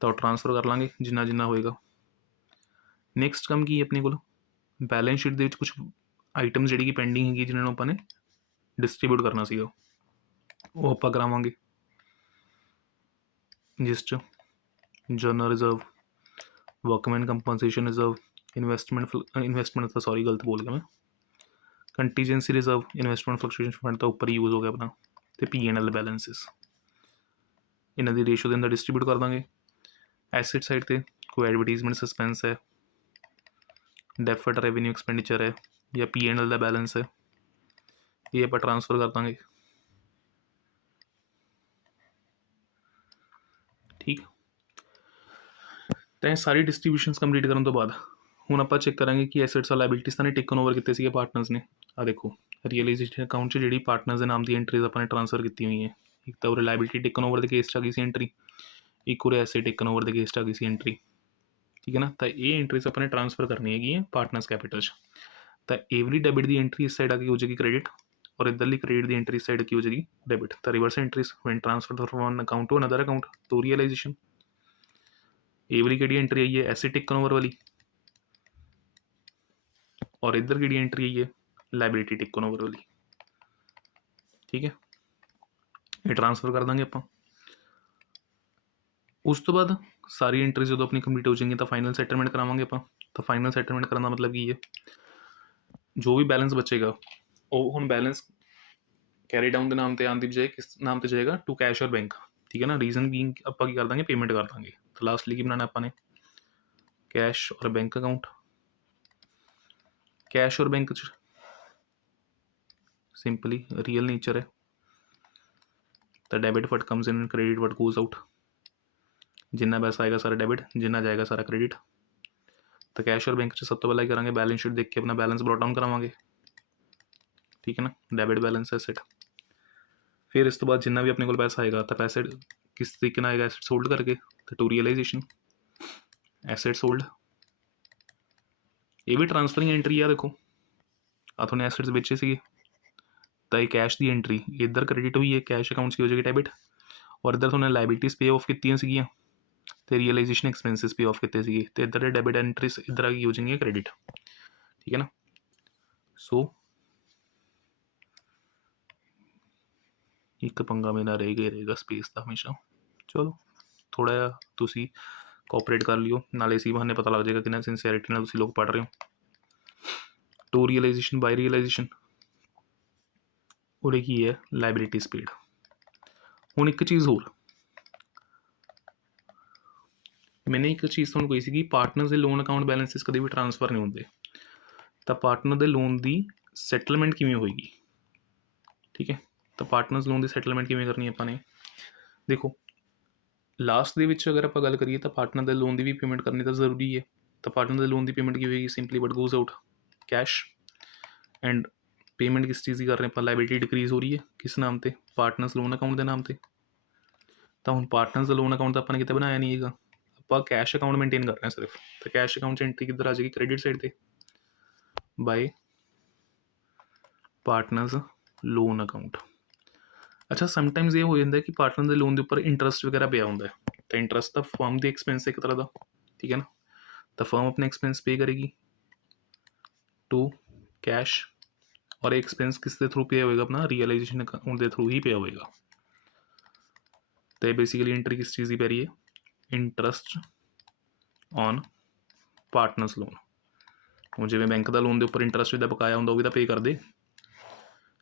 तो ट्रांसफर कर लाँगे जिन्ना जिन्ना होएगा। नैक्सट कम की अपने को बैलेंस शीट के कुछ आइटम्स जी की पेंडिंग हैगी जिन्होंने अपने डिस्ट्रीब्यूट करना सीगा वो आप करावांगे, जिस journal reserve, workman compensation reserve, investment तो सॉरी गलत बोल गया मैं, contingency reserve, investment fluctuation fund तो उपर यूज़ हो गया अपना, तो P&L बैलेंसिस इन्हों की रेशो के अंदर डिस्ट्रीब्यूट कर देंगे। एसिड साइड पर कोई एडवर्टीजमेंट सस्पेंस है, डेफर्ड रेवेन्यू एक्सपेंडिचर है या P&L का बैलेंस है, ये आप ट्रांसफर कर देंगे। ठीक, तो सारी डिस्ट्रीब्यूशनस कंप्लीट करने तो बाद हुण आप चेक करांगे कि एसेट्स और लाइबिलिटीज़ तो नहीं टेकन ओवर किए थे पार्टनर्स ने। आ देखो रियलाइजेशन अकाउंट से जी पार्टनर्स के नाम की एंट्रीज अपने ट्रांसफर की हुई है, एक तो उरे लाइबिलिटी टेकन ओवर के केस च आ गई सी एंट्री, एक उरे एसेट टेकन ओवर के केस च आ गई सी एंट्री। ठीक है ना, तो ये एंट्रीज अपने ट्रांसफर करनी है पार्टनर्स कैपिटल तो एवरी डेबिट की एंट्री इस साइड आके हो जाएगी क्रेडिट और इधरली क्रेडिट की एंट्री इस साइड की हो जाएगी डेबिट। तो reverse entries when transfer from one account to another account तो रियलाइजेशन ए वाली कि एंट्री आई है एसेट टेकन ओवर वाली और इधर की एंट्री आई है लाइबिलिटी टेकन ओवर वाली। ठीक है, ये ट्रांसफर कर देंगे आप। उस तो बाद सारी एंट्रीज जो अपनी कंप्लीट हो जाएंगी तो फाइनल सैटलमेंट करावांगे आप। तो फाइनल सैटलमेंट करने का मतलब की है जो भी बैलेंस बचेगा वो हम बैलेंस कैरी डाउन के नाम से आने की बजाय किस नाम से जाएगा टू कैश और बैंक। ठीक है ना, रीजन बीइंग आप कर देंगे पेमेंट कर देंगे। तो लास्टली की बनाना अपने कैश और बैंक अकाउंट, कैश और बैंक सिंपली रियल नेचर है तो debit what comes in credit what goes out, जिन्ना पैसा आएगा सारा डेबिट जिन्ना जाएगा सारा क्रेडिट। तो कैश और बैंक सब तो पहले करेंगे बैलेंस शीट देख के अपना बैलेंस ब्रॉट डाउन करावांगे। ठीक है ना, डेबिट बैलेंस एसेट, फिर इस तो बाद जिन्ना भी अपने को पैसा आएगा तो पैसे किस तरीके आएगा एसेट सोल्ड करके तो टू रियलाइजेशन एसेट सोल्ड, ये भी ट्रांसफरिंग एंट्री है। देखो आ थोड़े एसेट्स बेचे सी तो ये कैश की एंट्री इधर क्रेडिट हुई है कैश अकाउंट्स की हो जाएगी डेबिट और इधर थोड़े लाइबिलिटीज़ पे ऑफ की तो रियलाइजेशन एक्सपेंसिस पे ऑफ किए तो इधर डेबिट एंट्रीज इधर की हो जाएंगी क्रेडिट। ठीक है ना, सो एक पंगा मेरा रहेगा स्पेस का हमेशा। चलो थोड़ा जिहा तुसी कोऑपरेट कर लियो नाले इसी बहाने पता लग जाएगा कि सिंसियरिटी नाल तुसी लोग पढ़ रहे हो। टू रियलाइजेशन बाय रियलाइजेशन उड़े की है लाइबिलिटीज पेड। हुण एक चीज़ होर मैंने एक चीज़ तुहानूं कही सी पार्टनर्स के लोन अकाउंट बैलेंसिस कभी भी ट्रांसफर नहीं होंगे तो पार्टनर के लोन की सैटलमेंट किवें होएगी। ठीक है, तो पार्टनर्स लोन की सैटलमेंट किवें करनी अपने देखो लास्ट दे विच अगर आप गल करिए तो पार्टनर के लोन की भी पेमेंट करनी तो जरूरी है। तो पार्टनर के लोन की पेमेंट की होगी simply but goes out cash and payment किस चीज़ की कर रहे हैं ਆਪਾਂ, ਲਾਇਬਿਲਿਟੀ ਡਿਕਰੀਜ਼ ਹੋ ਰਹੀ ਹੈ ਕਿਸ ਨਾਮ ਤੇ, ਪਾਰਟਨਰਸ ਲੋਨ ਅਕਾਊਂਟ ਦੇ ਨਾਮ ਤੇ। ਤਾਂ ਹੁਣ ਪਾਰਟਨਰਸ ਦਾ ਲੋਨ ਅਕਾਊਂਟ ਤਾਂ ਆਪਾਂ ਨੇ ਕਿਤੇ ਬਣਾਇਆ ਨਹੀਂ ਹੈਗਾ, ਆਪਾਂ ਕੈਸ਼ ਅਕਾਊਂਟ ਮੇਨਟੇਨ ਕਰ ਰਹੇ ਹਾਂ ਸਿਰਫ। ਤਾਂ ਕੈਸ਼ ਅਕਾਊਂਟ 'ਚ ਐਂਟਰੀ ਕਿੱਧਰ ਆ ਜਾਏਗੀ, ਕ੍ਰੈਡਿਟ ਸਾਈਡ ਤੇ, ਬਾਏ ਪਾਰਟਨਰਸ ਲੋਨ ਅਕਾਊਂਟ। ਅੱਛਾ, ਸਮਟਾਈਮਸ ਇਹ ਹੋ ਜਾਂਦਾ ਕਿ ਪਾਰਟਨਰ ਦੇ ਲੋਨ ਦੇ ਉੱਪਰ ਇੰਟਰਸਟ ਵਗੈਰਾ ਪਿਆ ਹੁੰਦਾ ਹੈ, ਤਾਂ ਇੰਟਰਸਟ ਤਾਂ ਫਰਮ ਦੇ ਐਕਸਪੈਂਸ ਇੱਕ ਤਰ੍ਹਾਂ ਦਾ, ਠੀਕ ਹੈ ਨਾ। ਤਾਂ ਫਰਮ ਆਪਣੇ ਐਕਸਪੈਂਸ ਪੇ ਕਰੇਗੀ ਟੂ ਕੈਸ਼, ਔਰ ਇਹ ਐਕਸਪੈਂਸ ਕਿਸ ਦੇ ਥਰੂ ਪੇ ਹੋਏਗਾ, ਆਪਣਾ ਰੀਅਲਾਈਜੇਸ਼ਨ ਅਕਾਊਂਟ ਦੇ ਥਰੂ ਹੀ ਪੇ ਹੋਏਗਾ। ਤਾਂ ਬੇਸਿਕਲੀ ਐਂਟਰੀ ਕਿਸ ਚੀਜ਼ ਦੀ ਪੈ ਰਹੀ ਹੈ, ਇੰਟਰਸਟ ਔਨ ਪਾਰਟਨਰਸ ਲੋਨ। ਹੁਣ ਜਿਵੇਂ ਬੈਂਕ ਦਾ ਲੋਨ ਦੇ ਉੱਪਰ ਇੰਟਰਸਟ ਦਾ ਬਕਾਇਆ ਹੁੰਦਾ ਉਹ ਵੀ ਤਾਂ ਪੇ ਕਰਦੇ,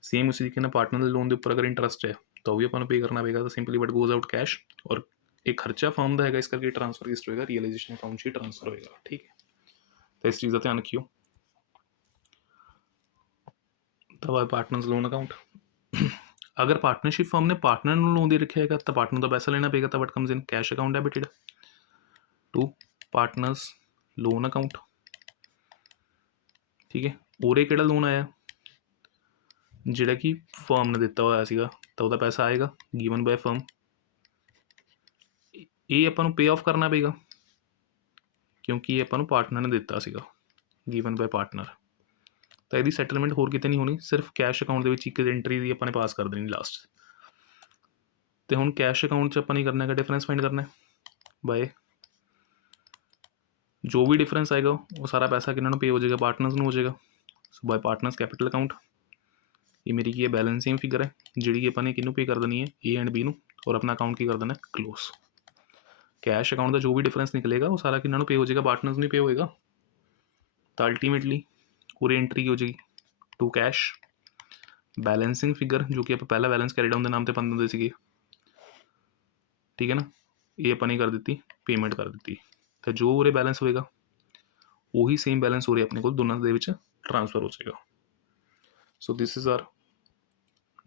ਸੇਮ ਉਸੇ ਤਰੀਕੇ ਨਾਲ ਪਾਰਟਨਰ ਦੇ ਲੋਨ ਦੇ ਉੱਪਰ ਅਗਰ ਇੰਟਰਸਟ ਹੈ ਤਾਂ ਉਹ ਵੀ ਆਪਾਂ ਨੂੰ ਪੇ ਕਰਨਾ ਪਏਗਾ। ਤਾਂ ਸਿੰਪਲੀ ਵਟ ਗੋਜ਼ ਆਊਟ ਕੈਸ਼, ਔਰ ਇਹ ਖਰਚਾ ਫਰਮ ਦਾ ਹੈਗਾ, ਇਸ ਕਰਕੇ ਟ੍ਰਾਂਸਫਰ ਕਿਸ ਹੋਏਗਾ, ਰੀਅਲਾਈਜੇਸ਼ਨ ਅਕਾਊਂਟ 'ਚ ਹੀ ਟ੍ਰਾਂਸਫਰ ਹੋਏਗਾ, ਠੀਕ ਹੈ। ਤਾਂ ਇਸ ਚੀਜ਼ ਦਾ ਧਿਆਨ ਰੱਖਿਓ। ਤਾਂ ਬਾਏ ਪਾਰਟਨਰਸ ਲੋਨ ਅਕਾਊਂਟ। ਅਗਰ ਪਾਰਟਨਰਸ਼ਿਪ ਫਰਮ ਨੇ ਪਾਰਟਨਰ ਨੂੰ ਲੋਨ ਦੇ ਰੱਖਿਆ ਹੈਗਾ ਤਾਂ ਪਾਰਟਨਰ ਦਾ ਪੈਸਾ ਲੈਣਾ ਪਏਗਾ, ਤਾਂ what comes in cash account debited to partners loan account, ਠੀਕ ਹੈ। ਉਰੇ ਕਿਹੜਾ ਲੋਨ ਆਇਆ, ਜਿਹੜਾ ਕਿ ਫਰਮ ਨੇ ਦਿੱਤਾ ਹੋਇਆ ਸੀਗਾ, ਤਾਂ ਉਹਦਾ ਪੈਸਾ ਆਏਗਾ ਗਿਵਨ ਬਾਏ ਫਰਮ। ਇਹ ਆਪਾਂ ਨੂੰ ਪੇ ਆਫ ਕਰਨਾ ਪਏਗਾ ਕਿਉਂਕਿ ਇਹ ਆਪਾਂ ਨੂੰ ਪਾਰਟਨਰ ਨੇ ਦਿੱਤਾ ਸੀਗਾ, ਗਿਵਨ ਬਾਏ ਪਾਰਟਨਰ। ਤਾਂ ਇਹਦੀ ਸੈਟਲਮੈਂਟ ਹੋਰ ਕਿਤੇ ਨਹੀਂ ਹੋਣੀ, ਸਿਰਫ ਕੈਸ਼ ਅਕਾਊਂਟ ਦੇ ਵਿੱਚ ਇੱਕ ਐਂਟਰੀ ਦੀ ਆਪਾਂ ਨੇ ਪਾਸ ਕਰ ਦੇਣੀ ਲਾਸਟ। ਤੇ ਹੁਣ ਕੈਸ਼ ਅਕਾਊਂਟ 'ਚ ਆਪਾਂ ਨਹੀਂ ਕਰਨਾ ਹੈਗਾ, ਡਿਫਰੈਂਸ ਫਾਈਂਡ ਕਰਨਾ ਬਾਏ, ਜੋ ਵੀ ਡਿਫਰੈਂਸ ਆਏਗਾ ਉਹ ਸਾਰਾ ਪੈਸਾ ਕਿਹਨਾਂ ਨੂੰ ਪੇ ਹੋ ਜਾਏਗਾ, ਪਾਰਟਨਰਸ ਨੂੰ ਹੋ ਜਾਏਗਾ। So by partners capital account. ਇਹ ਮੇਰੀ ਕੀ ਹੈ, ਬੈਲੈਂਸਿੰਗ ਫਿਗਰ ਹੈ ਜਿਹੜੀ ਆਪਾਂ ਨੇ ਕਿਹਨੂੰ ਪੇ ਕਰ ਦੇਣੀ ਹੈ, A ਐਂਡ B ਨੂੰ, ਔਰ ਆਪਣਾ ਅਕਾਊਂਟ ਕੀ ਕਰ ਦੇਣਾ, ਕਲੋਜ਼। ਕੈਸ਼ ਅਕਾਊਂਟ ਦਾ ਜੋ ਵੀ ਡਿਫਰੈਂਸ ਨਿਕਲੇਗਾ ਉਹ ਸਾਰਾ ਕਿਹਨਾਂ ਨੂੰ ਪੇ ਹੋ ਜਾਏਗਾ, ਪਾਰਟਨਰਸ ਨੂੰ ਪੇ ਹੋਏਗਾ। ਤਾਂ ਅਲਟੀਮੇਟਲੀ ਪੂਰੀ ਐਂਟਰੀ ਹੋ ਜਾਏਗੀ ਟੂ ਕੈਸ਼, ਬੈਲੈਂਸਿੰਗ ਫਿਗਰ ਜੋ ਕਿ ਆਪਾਂ ਪਹਿਲਾਂ ਬੈਲੈਂਸ ਕੈਰੀ ਡਾਊਨ ਦੇ ਨਾਮ ਤੇ ਪਾਉਂਦੇ ਹੁੰਦੇ ਸੀਗੇ, ਠੀਕ ਹੈ ਨਾ। ਇਹ ਆਪਾਂ ਨੇ ਕਰ ਦਿੱਤੀ, ਪੇਮੈਂਟ ਕਰ ਦਿੱਤੀ। ਤਾਂ ਜੋ ਉਰੇ ਬੈਲੈਂਸ ਹੋਏਗਾ ਉਹੀ ਸੇਮ ਬੈਲੈਂਸ ਉਰੇ ਆਪਣੇ ਕੋਲ ਦੋਨਾਂ ਦੇ ਵਿੱਚ ਟ੍ਰਾਂਸਫਰ ਹੋ ਜਾਏਗਾ। So this is our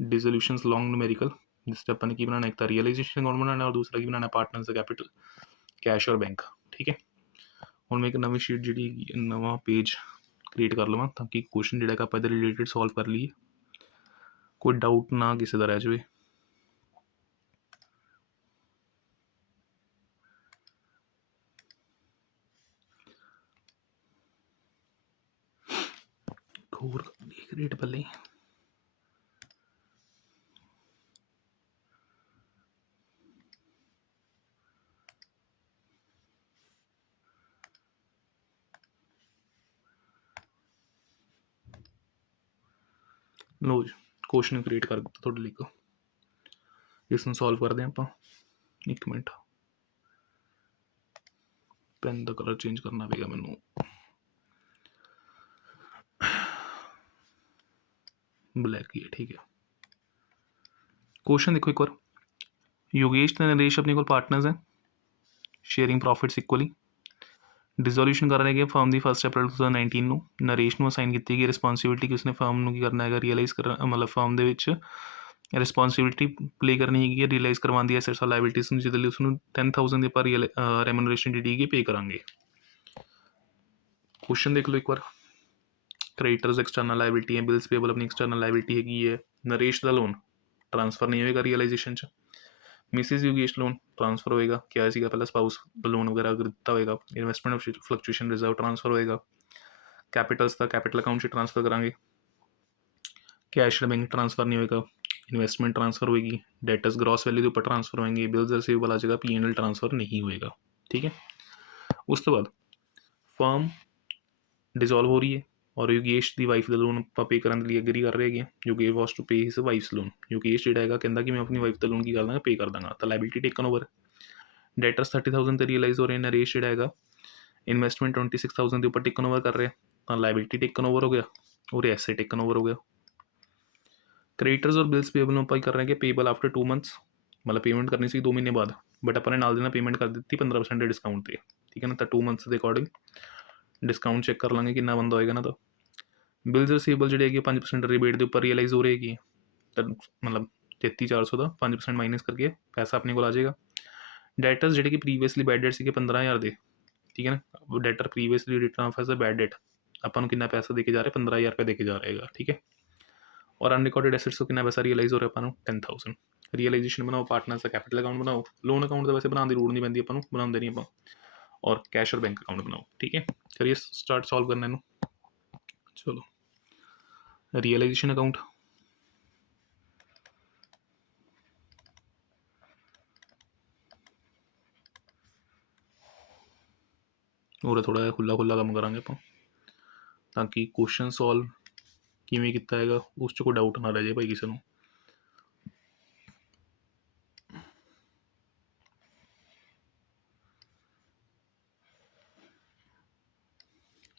dissolutions long numerical, जिस पे अपन ने की बनाना, एक था रियलाइजेशन अकाउंट बनाना और दूसरा की बनाना पार्टनर्स कैपिटल, कैश और बैंक, ठीक है। ਹੁਣ ਮੈਂ ਇੱਕ ਨਵੀਂ ਸ਼ੀਟ ਜਿਹੜੀ ਨਵਾਂ ਪੇਜ ਕ੍ਰੀਏਟ ਕਰ ਲਵਾਂ ਤਾਂ ਕਿ ਕੁਐਸਚਨ ਜਿਹੜਾ ਆਪਾਂ ਇਹਦੇ ਰਿਲੇਟਡ ਸੋਲਵ ਕਰ ਲਈਏ, ਕੋਈ ਡਾਊਟ ਨਾ ਕਿਸੇ ਦਾ ਰਹਿ ਜਾਵੇ। ਹੋਰ ਕ੍ਰੀਏਟ ਪਹਿਲੇ ਲੋ ਜੀ, ਕੁਐਸਚਨ ਕ੍ਰੀਏਟ ਕਰ ਦਿੱਤਾ ਤੁਹਾਡੇ ਲਈ। ਇਸ ਨੂੰ ਸੋਲਵ ਕਰਦੇ ਹਾਂ ਆਪਾਂ। ਇੱਕ ਮਿੰਟ, ਪੈਨ ਦਾ ਕਲਰ ਚੇਂਜ ਕਰਨਾ ਪਏਗਾ ਮੈਨੂੰ, ब्लैक ही है, ठीक है। क्वेश्चन देखो एक बार, योगेश ਤੇ ਨਰੇਸ਼ ਆਪਣੇ ਕੋਲ ਪਾਰਟਨਰਸ ਹੈ, ਸ਼ੇਅਰਿੰਗ ਪ੍ਰੋਫਿਟਸ ਇਕੁਅਲੀ। डिसोल्यूशन कर रहे हैं फर्म की 1 अप्रैल 2019 ਨੂੰ ਨਰੇਸ਼ ਨੂੰ ਅਸਾਈਨ ਕੀਤੀ ਗਈ ਰਿਸਪੌਂਸਿਬਿਲਿਟੀ ਕਿ ਉਸਨੇ ਫਰਮ ਨੂੰ ਕੀ ਕਰਨਾ ਹੈਗਾ, ਰੀਅਲਾਈਜ਼ ਕਰ, ਮਤਲਬ ਫਰਮ ਦੇ ਵਿੱਚ ਰਿਸਪੌਂਸਿਬਿਲਿਟੀ ਪਲੇ ਕਰਨੀ ਹੈਗੀ ਹੈ, ਰੀਅਲਾਈਜ਼ ਕਰਵਾਉਣ ਦੀ ਐਸੈਟਸ ਔਰ ਲਾਇਬਿਲਿਟੀਜ਼ ਨੂੰ, ਜਿਹਦੇ ਲਈ ਉਸਨੂੰ 10,000 ਦੀ ਆਪਾਂ ਰੈਮੂਨਰੇਸ਼ਨ ਜਿਹੜੀ ਹੈਗੀ ਪੇ ਕਰਾਂਗੇ। क्वेश्चन देख लो एक बार, क्रेडिटर्स एक्सटर्नल लाइबिलिटी है, बिल्स पेबल अपनी एक्सटर्नल लाइबिलिटी हैगी है, नरेश का लोन ट्रांसफर नहीं होएगा रियलाइजेशन च, मिसिज योगेश लोन ट्रांसफर होएगा, क्या सीगा पहला स्पाउस लोन वगैरह अगर दिता होएगा, investment of fluctuation reserve transfer होएगा, कैपिटल्स का कैपिटल अकाउंट से ट्रांसफर करांगे, कैश बैंक ट्रांसफर नहीं होएगा, इन्वेस्टमेंट ट्रांसफर होएगी, डेटर्स ग्रॉस वैल्यू के ऊपर ट्रांसफर होएंगे, बिल्स रिसीवेबल आ जाएगा, P&L ट्रांसफर नहीं होएगा, ठीक है। उस तो बाद फर्म डिजोल्व हो रही है और योगेश की वाइफ का लोन आप पे करने लिए एग्री कर रहे हैं, योगेश वॉज टू पे हिज वाइफ्स लोन, योगेश जोड़ा है कहता कि मैं अपनी वाइफ का लोन की कर दाँगा, पे कर दाँगा, तो लाइबिलिटी टेकन ओवर, डेटर्स 30,000 तो रियलाइज हो रहे हैं, नरेश जोड़ा है इन्वेस्टमेंट 26,000 के ऊपर टेकन ओवर कर रहे हैं, तो लाइबिलिटी टेकन ओवर हो गया और एसेट टेकन ओवर हो गया। क्रेडिटर्स और बिल्स पेबल में कर रहे हैं कि पेबल आफ्टर 2 मंथ्स, मतलब पेमेंट करनी सी 2 महीने बाद, बट अपने नाल देना पेमेंट कर दी 15% डिस्काउंट पर, ठीक है ना। तो 2 मंथ्स के अकॉर्डिंग डिस्काउंट चेक कर लाँगे कि बंदा होएगा ना। तो बिल्स रिसीवेबल जी है 5% रिबेट के उपर रियलाइज हो रहेगी, तो मतलब 33,400 का 5% माइनस करके पैसा अपने को आ जाएगा। डेटर्स जोड़े कि प्रीवियसली बैड डेट से 15,000 के, ठीक है ना, debtor previously return off as a bad debt अपन कितना पैसा देके जा रहे हैं, 15,000 रुपये देके जा रहेगा, ठीक है। और अनरिकॉर्डेड एसेट्स तो कितना पैसा रियलाइज हो ਰਿਹਾ ਆਪਾਂ ਨੂੰ 10,000 रियलाइजेशन बनाओ पार्टनर्स का कैपिटल अकाउंट बनाओ लोन अकाउंट तो वैसे बनाने की लोड़ नहीं पैंदी ਆਪਾਂ ਨੂੰ बनाते नहीं ਆਪਾਂ और कैश और बैंक अकाउंट बनाओ ठीक है करिए स्टार्ट सॉल्व करने ਨੂੰ चलो रियलाइजेशन अकाउंट और थोड़ा जिहा खुला खुला काम करांगे ਆਪਾਂ ताकि क्वेश्चन सॉल्व किवें कीता हैगा उस च कोई डाउट ना रह जाए भाई किसी ਨੂੰ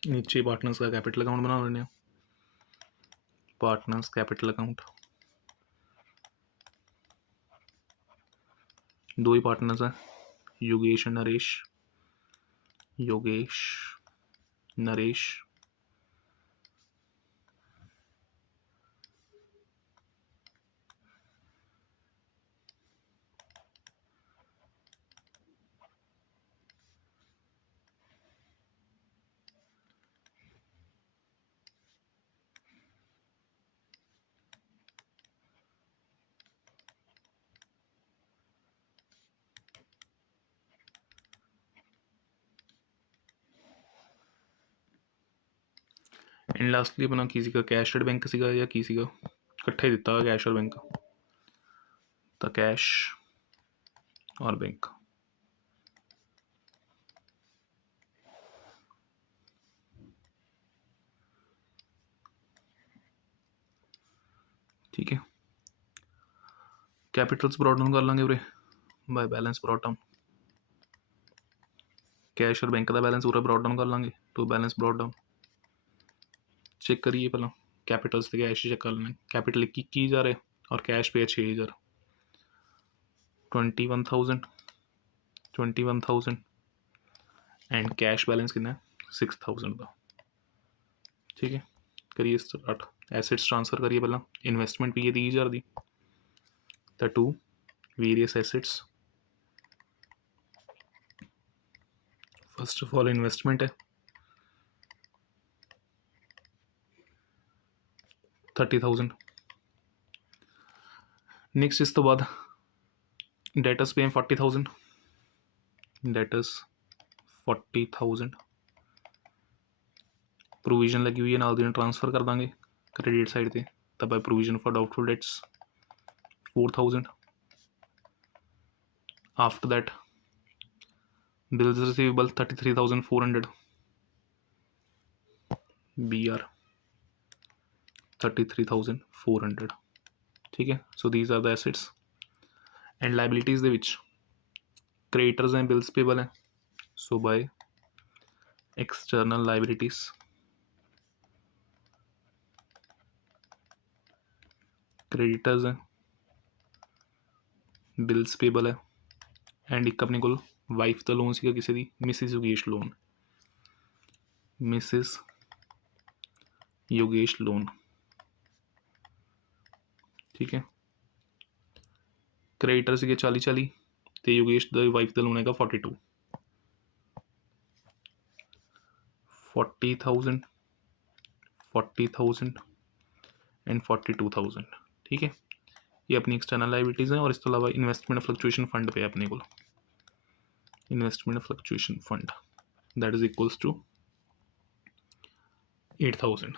नीचे पार्टनर्स का कैपिटल अकाउंट बना लेने पार्टनर्स कैपिटल अकाउंट दो ही पार्टनर्स हैं योगेश और नरेश योगेश नरेश एंड लास्टली अपना की सीगा कैश एंड बैंक सीगा या की सीगा इकट्ठे दिता कैश और बैंक तो कैश और बैंक ठीक है कैपिटल्स ब्रॉट डाउन कर लांगे उरे by balance brought down cash और बैंक का बैलेंस पूरा ब्रॉट डाउन कर लांगे to balance brought down check करिए पहला कैपिटल्स तो कैश चेक कर लें कैपिटल 21,000 है और कैश पे है 6,000 21,000 एंड कैश बैलेंस कितना है 6,000 का ठीक है करिए स्टार्ट एसेट्स ट्रांसफर करिए पहला इन्वेस्टमेंट भी ये 30,000 दी the to various assets first of all investment है 30,000 नेक्स्ट इस तो बाद डेटर्स पे 40,000 डेटर्स 40,000 प्रोविजन लगी हुई है नाल दी ट्रांसफर कर देंगे क्रेडिट साइड पे तब by provision for doubtful debts 4,000 after that bills receivable 33,400 BR 33,400 ठीक है so these are the assets and liabilities they which creditors हैं बिल्स पेबल हैं so by external liabilities creditors हैं बिल्स पेबल है and एक अपने को वाइफ का लोन सीगा किसी दी Mrs Yogesh loan Mrs Yogesh loan ठीक है क्रेडिटर सीगे 40 तो योगेश द वाइफ का लोन है 42 40,000 40,000 एंड 42,000 ठीक है ये अपनी एक्सटर्नल लाइबिलिटीज़ हैं और इस तो अलावा इन्वेस्टमेंट फ्लक्चुएशन फंड पे अपने को investment fluctuation fund that is equals to 8,000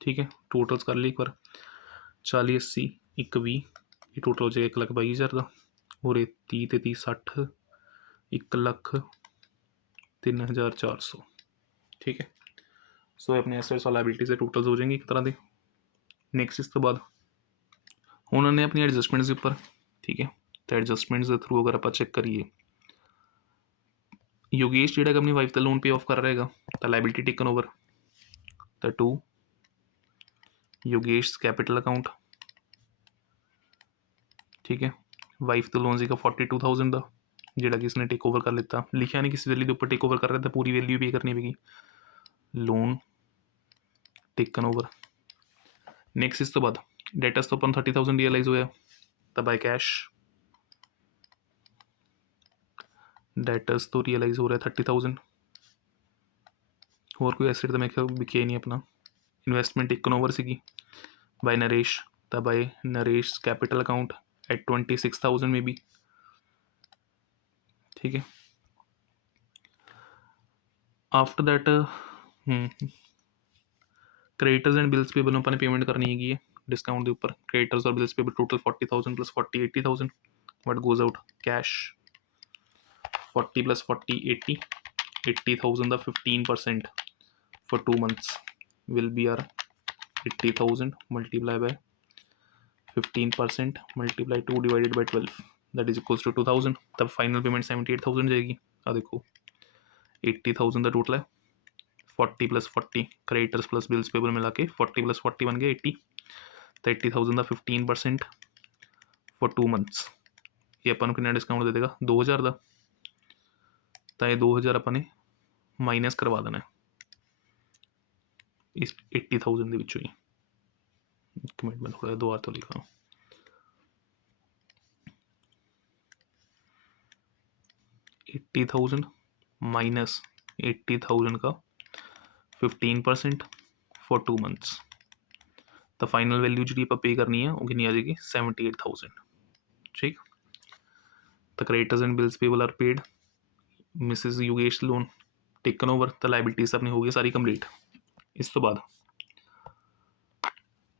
ठीक है टोटल्स कर ली एक बार 40 80 एक 20 ये टोटल हो जाएगा 1,22,000 का और 30 ते 30 60 1,03,400 ठीक है सो अपने एसेट्स और लाइबिलिटीज़ टोटल्स हो जाएंगे एक तरह के नेक्स्ट इस तो बाद उन्होंने अपनी एडजस्टमेंट्स के उपर ठीक है तो एडजस्टमेंट्स के थ्रू अगर आप चेक करिए योगेश जो अपनी वाइफ का लोन पे ऑफ कर रहेगा तो liability taken over the two Yogesh capital account ठीक है वाइफ तो लोन सीगा 42,000 का जोड़ा कि इसने टेक ओवर कर लिता लिखा नहीं किसी वैल्यू के उपर टेक ओवर कर रहा था पूरी वैल्यू पे करनी Peggy loan taken over next इस तो बाद डेटर्स तो अपन 30,000 रियलाइज होया तो बाय कैश डेटर्स तो रियलाइज हो रहा है 30,000 और कोई एसेट तो मैं क्या बिके नहीं अपना ਇਨਵੈਸਟਮੈਂਟ ਟੇਕਨ ਓਵਰ ਸੀਗੀ ਬਾਈ ਨਰੇਸ਼, ਤਾਂ by Naresh capital account at 26,000 may be. ठीक है, after that creditors and bills payable अपने पेमेंट करनी हैगी है डिस्काउंट के उपर। क्रेडिटर्स और bills payable total 40,000 plus 40 80,000 what goes out cash 40 plus 40 80,000 का 15% for 2 months will be our 80,000 multiply by 15% multiply 2 divided by 12 that is equals to 2,000। तब final payment 78,000 जाएगी। आ देखो 80,000 का टोटल है, 40 plus 40 creditors plus bills payable मिला के 40 plus 40 बन गया 80, तो 80,000 का 15% फॉर 2 months ये अपन कितना डिस्काउंट दे देगा 2,000 का। तो ये 2,000 अपने माइनस करवा देना इस 80,000 के विचों ही। एक मिनट में थोड़ा दोबारा तो लिखा 80,000 माइनस 80,000 का 15% फॉर 2 months। तो फाइनल वैल्यू जी आप पे करनी है वो कितनी आ जाएगी 78,000। ठीक, तो creditors and bills payable are paid, Mrs Yogesh loan taken over, तो लाइबिलिटीज अपनी हो गई सारी कंप्लीट। इस तो बाद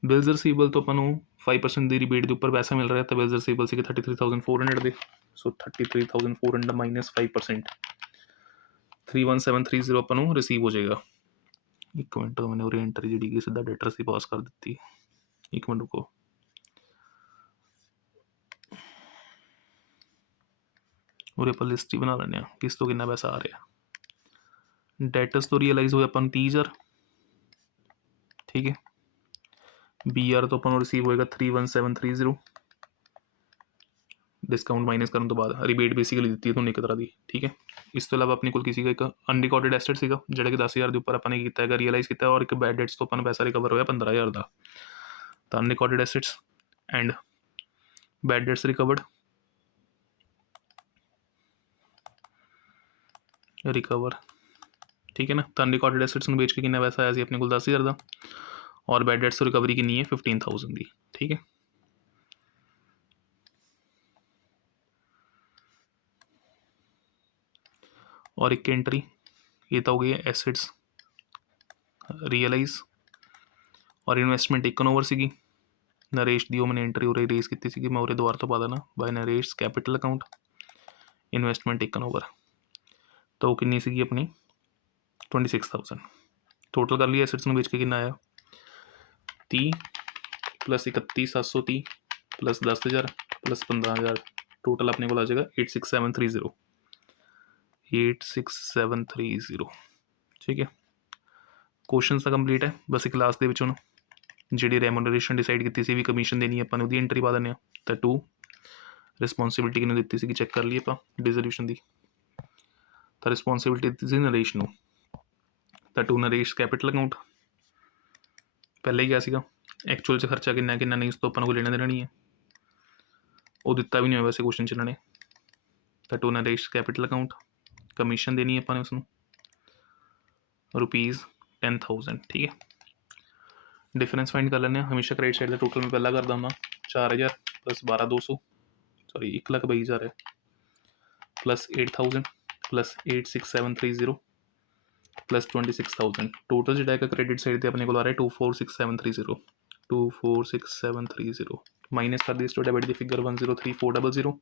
बिल्स रिसीवेबल तो अपन 5% की रिबेट के उपर पैसा मिल रहा है, तो बिल्स रिसीवेबल से 33,400 के, सो 33,400 माइनस 5% 31730 अपन रिसीव हो जाएगा। एक मिनट तो मैंने उरे एंट्री जी सीधा डेटर से पास कर दी। एक मिनट रुको, उरे अपन लिस्ट ही बना लें किस तो कितना पैसा आ रहा। डेटर्स तो रियलाइज हो अपन 30,000। ठीक है, बी आर तो अपन रिसीव होएगा 31730 डिस्काउंट माइनस करने तो बाद रिबेट बेसिकली दी है तो एक तरह की। ठीक है, इस तो इलावा अपने को किसी का एक अनरिकॉर्डेड एसेट सीगा जोड़ा कि 10,000 के उपर अपने किया रियलाइज किया, और एक बैड डेट्स तो अपन पैसा रिकवर होया 15,000 का। तो unrecorded assets and bad debts recovered recover. ठीक है ना, तो अनरिकॉर्डेड एसेट्स में बेच के कितना पैसा आया अपने को 10,000 का, और बैड डेट्स रिकवरी कितनी है 15,000 की। ठीक है, और एक एंट्री ये तो हो गई है एसेट्स रियलाइज और इन्वेस्टमेंट टेकन ओवर सी। नरेश दी मैंने एंट्री उरे रेस की मैं उरे दोबारा तो पा देना by Naresh capital account investment taken over, तो वो कितनी सी अपनी 26,000 टोटल कर लिया। एसेट्स में बेच के कितना आया 30 प्लस 31,730 प्लस 10,000 प्लस 15,000 टोटल अपने को आ जाएगा 86,730 86,730। ठीक है, क्वेश्चन तो कंप्लीट है, बस एक क्लास के जी रेमोनरेशन डिसाइड की सी भी कमीशन देनी है अपन एंट्री पा दें। तो 2 रिस्पोंसिबिलिटी किन्होंने दी सी चेक कर लिए आप डिजोल्यूशन की। तो रिस्पोंसिबिलिटी दी सी नरेश को, तो 2 नरेश कैपिटल अकाउंट पहले ही क्या सीगा एक्चुअल से खर्चा कितना कितना नहीं उस तो अपन को लेना देना नहीं है, वो दिता भी नहीं हो वैसे क्वेश्चन च इन्होंने। तो 2 नरेश कैपिटल अकाउंट कमीशन देनी है अपन उसमें ₹10,000। ठीक है, डिफरेंस फाइंड कर लें हमेशा क्रेडिट साइड का टोटल में पहला करता हूँ 4,000 प्लस 12,200 सॉरी 1,22,000 है प्लस 8,000 प्लस 86,730 प्लस 26,000 टोटल जो है क्रेडिट साइड अपने को आ रहा है 246730 246730 माइनस कर दी इस डेबिट की figure 103,400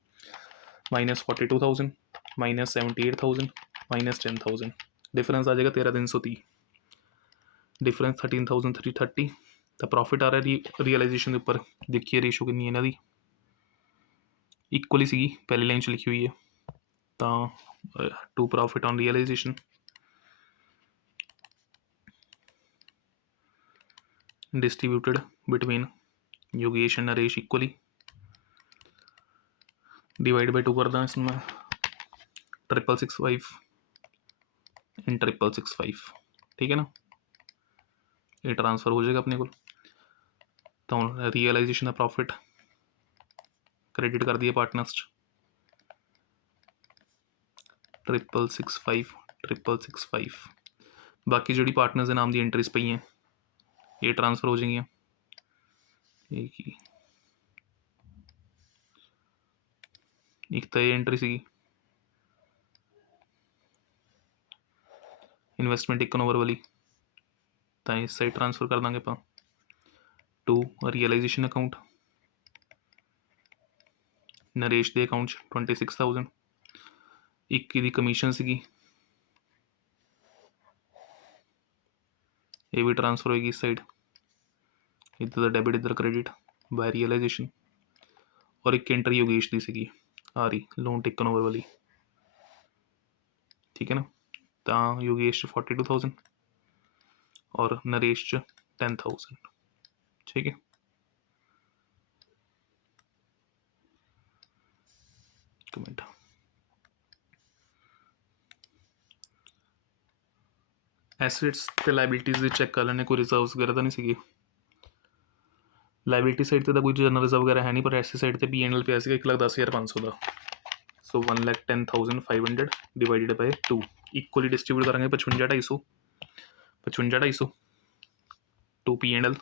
minus 42,000 minus 78,000 minus 10,000 difference आ जाएगा 13,330 डिफरेंस 13,330। तो प्रॉफिट आ रहा है रियलाइजेशन के उपर देखिए रेशो कितनी है इन्हों इक्वली सी पहली लाइन च लिखी हुई है। तो to profit on realisation distributed between Yogesh and Naresh equally divide by 2 कर दें इसमें 665 एंड 665। ठीक है ना, ये ट्रांसफर हो जाएगा अपने को। तो रियलाइजेशन का प्रॉफिट क्रेडिट कर दिए पार्टनर्स 665 बाकी जी पार्टनर्स के नाम की एंट्रीज पई हैं ये ट्रांसफर हो जाएंगी एक ही एक तो ये एंट्री सी इन्वेस्टमेंट 1 नंबर वाली तो इस साइड ट्रांसफर कर देंगे आप टू रियलाइजेशन अकाउंट नरेश के अकाउंट 26,000 एक की कमीशन सी ये भी ट्रांसफर होएगी इस साइड इधर डेबिट इधर क्रेडिट बाय रियलाइजेशन और एक एंट्री योगेश दी सी आ रही लोन टेकन ओवर वाली ठीक है ना तो योगेश 42,000 और नरेश 10,000 ठीक है कमेंट एसेट्स ते लाइबिलिटीज चेक कर लेने कोई रिजर्व्स वगैरह तो नहीं सी लाइबिलिटी साइड ते कोई जनरल रिजर्व वगैरह है नहीं पर ऐसी साइड ते P&L पे ऐसे 1,10,500 का सो 1,10,500 डिवाइडेड बाय 2 इक्वली डिस्ट्रीब्यूट करेंगे 55,250 टू P&L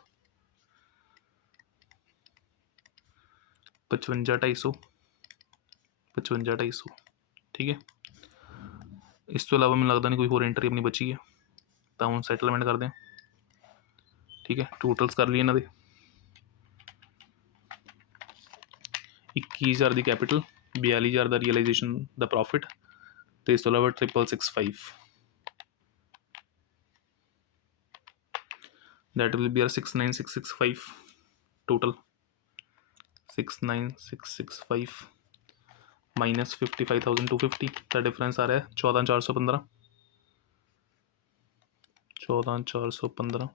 55,250 ठीक है इस तो अलावा मैं लगता नहीं कोई होर एंट्री अपनी बची है तो हम सैटलमेंट कर दें ठीक है टोटल्स कर लिए इन्होंने 21,000 की कैपिटल 42,000 का रियलाइजेशन द प्रॉफिट तो इस तो अलावा 6,665 that will be are 69,665 total 69,665 minus 55,250 का डिफरेंस आ रहा है 14,415 14,415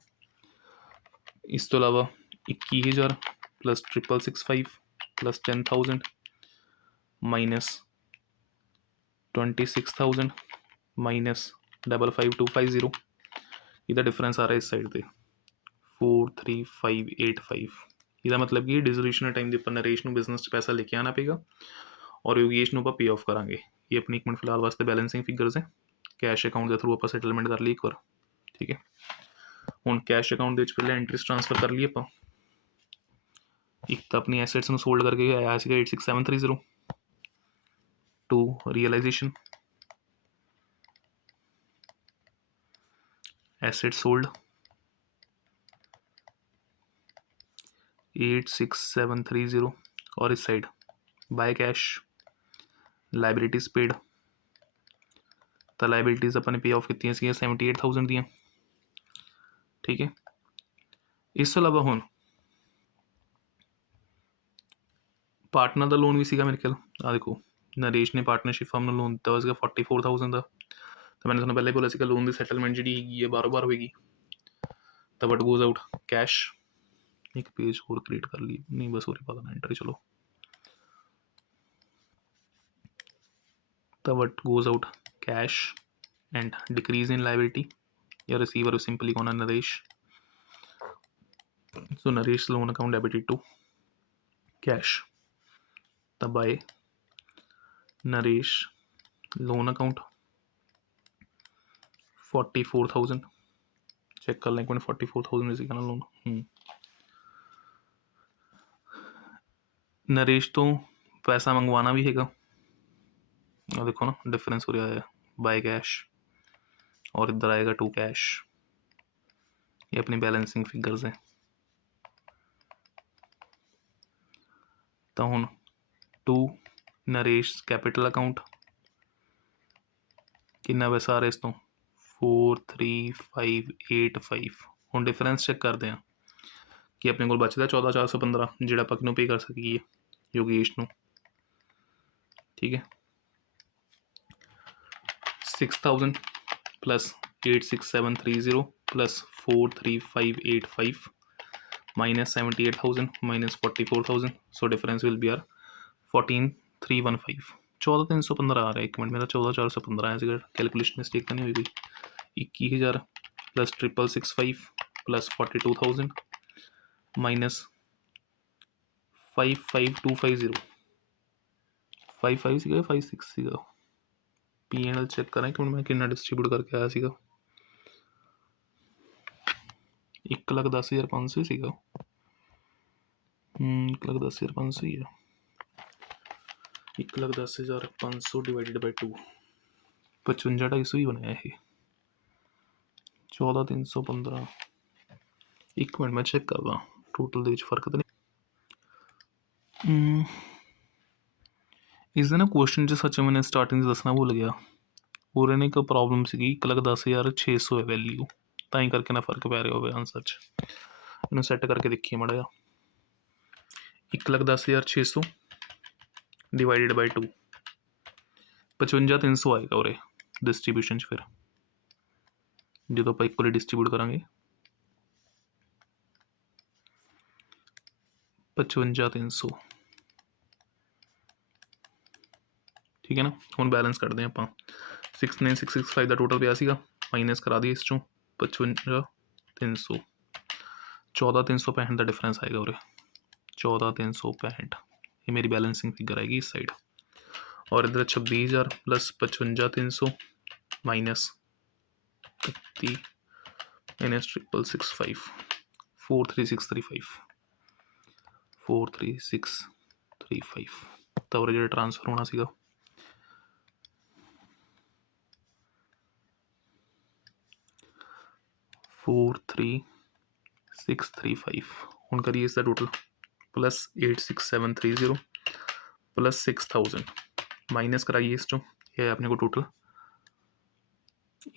इस तो अलावा 21,000 प्लस 6,665 प्लस 10,000 माइनस 26,000 माइनस 55,250 इसका डिफरेंस आ रहा है इस साइड पे 43585 इसका मतलब कि डिसोल्यूशन टाइम के उपर नरेश को बिजनेस पैसा लेके आना पेगा और योगेश को पे ऑफ करांगे ये अपनी एक मिनट फिलहाल वास्ते बैलेंसिंग फिगर्स है कैश अकाउंट के थ्रू आप सैटलमेंट कर ली एक बार ठीक है हूँ कैश अकाउंट के पहले एंट्रीज ट्रांसफर कर लिए आप एक तो अपनी एसेट्स में सोल्ड करके आया 86,730 टू रियलाइजेशन एसेट सोल्ड 86,730 और इस side by cash liabilities paid तो लाइबिलिटीज अपने पे ऑफ की 78,000 दियाँ ठीक है इस तो अलावा हूँ पार्टनर का लोन भी सीगा मेरे ख्याल आ देखो नरेश ने पार्टनरशिप फर्म में लोन दिता हुआ 44,000 का तो मैंने तुहानू पहले बोला सीगा लोन की सैटलमेंट जी है बार होगी तो वट गोज आउट कैश एक पेज और क्रिएट कर ली नहीं बस और ही पता ना एंट्री चलो तो what goes out cash and decrease in liability या रिसीवर सिंपली कौन Naresh so Naresh loan account debited to cash तब by Naresh loan account 44,000 check कर लें 44,000 इसी का लोन नरेश तो पैसा मंगवाना भी हैगा और देखो ना डिफरेंस हो रहा है बाय कैश और इधर आएगा टू कैश ये अपनी बैलेंसिंग फिगर्स हैं तो हूँ टू नरेश कैपिटल अकाउंट कितना पैसा आ रहा है इस तो 43,585 हूँ डिफरेंस चेक करते हैं कि अपने को बचता 14,415 जोड़ा पक पे कर सकी योगेश न ठीक है 6,000 plus 86,730 plus 43,585 minus 78,000 minus 44,000 so difference will be are 14,315 14,315 आ रहा है एक मिनट मेरा 14,415 है कैलकुलेशन मिस्टेक तो नहीं हुई कोई 21,000 प्लस 6,665 प्लस 42,000 माइनस 55,250 55 सीगा 56 सीगा P&L चेक करें कि मैं कितना डिस्ट्रीब्यूट करके आया सीगा 1,10,500 ਸੀਗਾ। 1,10,500 ਹੀ ਆ। 1,10,500 डिवाइडेड बाई 2 55,250 ही ਬਣਿਆ ਇਹ। 14,315 ਇੱਕ ਮਿੰਟ ਮੈਂ ਚੈੱਕ ਕਰਦਾ ਟੋਟਲ ਦੇ ਵਿੱਚ ਫਰਕ ਤਾਂ ਨਹੀਂ। ਇਸਦਾ ਨਾ ਕੁਐਸਚਨ 'ਚ ਸੱਚ ਮੈਨੇ ਸਟਾਰਟਿੰਗ 'ਚ ਦੱਸਣਾ ਭੁੱਲ ਗਿਆ। ਉਹਦੇ ਨੇ ਇੱਕ ਪ੍ਰੋਬਲਮ ਸੀਗੀ 1,10,600 ਹੈ ਵੈਲਿਊ, ਤਾਂ ਹੀ ਕਰਕੇ ਨਾ ਫਰਕ ਪੈ ਰਿਹਾ ਹੋਵੇ ਆਨਸਰ 'ਚ। ਇਹਨੂੰ ਸੈੱਟ ਕਰਕੇ ਦੇਖੀਏ ਮਾੜਾ ਜਿਹਾ। 1,10,600 डिवाइडेड बाई 2 55,300 ਆਏਗਾ ਉਰੇ ਡਿਸਟਰੀਬਿਊਸ਼ਨ 'ਚ। ਫਿਰ ਜਦੋਂ ਆਪਾਂ ਇਕੁਅਲੀ ਡਿਸਟਰੀਬਿਊਟ ਕਰਾਂਗੇ 55,300, ਠੀਕ ਹੈ ਨਾ। ਹੁਣ ਬੈਲੈਂਸ ਕੱਢਦੇ ਆਪਾਂ। 69,665 ਦਾ ਟੋਟਲ ਪਿਆ ਸੀਗਾ, ਮਾਈਨਸ ਕਰਾ ਦਈਏ ਇਸ 'ਚੋਂ 55,300, 14,365 ਦਾ ਡਿਫਰੈਂਸ ਆਏਗਾ ਉਰੇ। 14,365 ਇਹ ਮੇਰੀ ਬੈਲੈਂਸਿੰਗ ਫਿਗਰ ਆएगी इस साइड। और इधर 26,000 प्लस 55,300 माइनस 31 माइनस 6,665 43635 43635 ਤਾਂ ਉਹ ਜਿਹੜਾ ਟ੍ਰਾਂਸਫਰ ਹੋਣਾ ਸੀਗਾ 43635। ਹੁਣ ਕਰੀਏ ਇਸ ਦਾ ਟੋਟਲ प्लस 86730 प्लस 6,000 माइनस कराइए इस चो, ये है अपने को total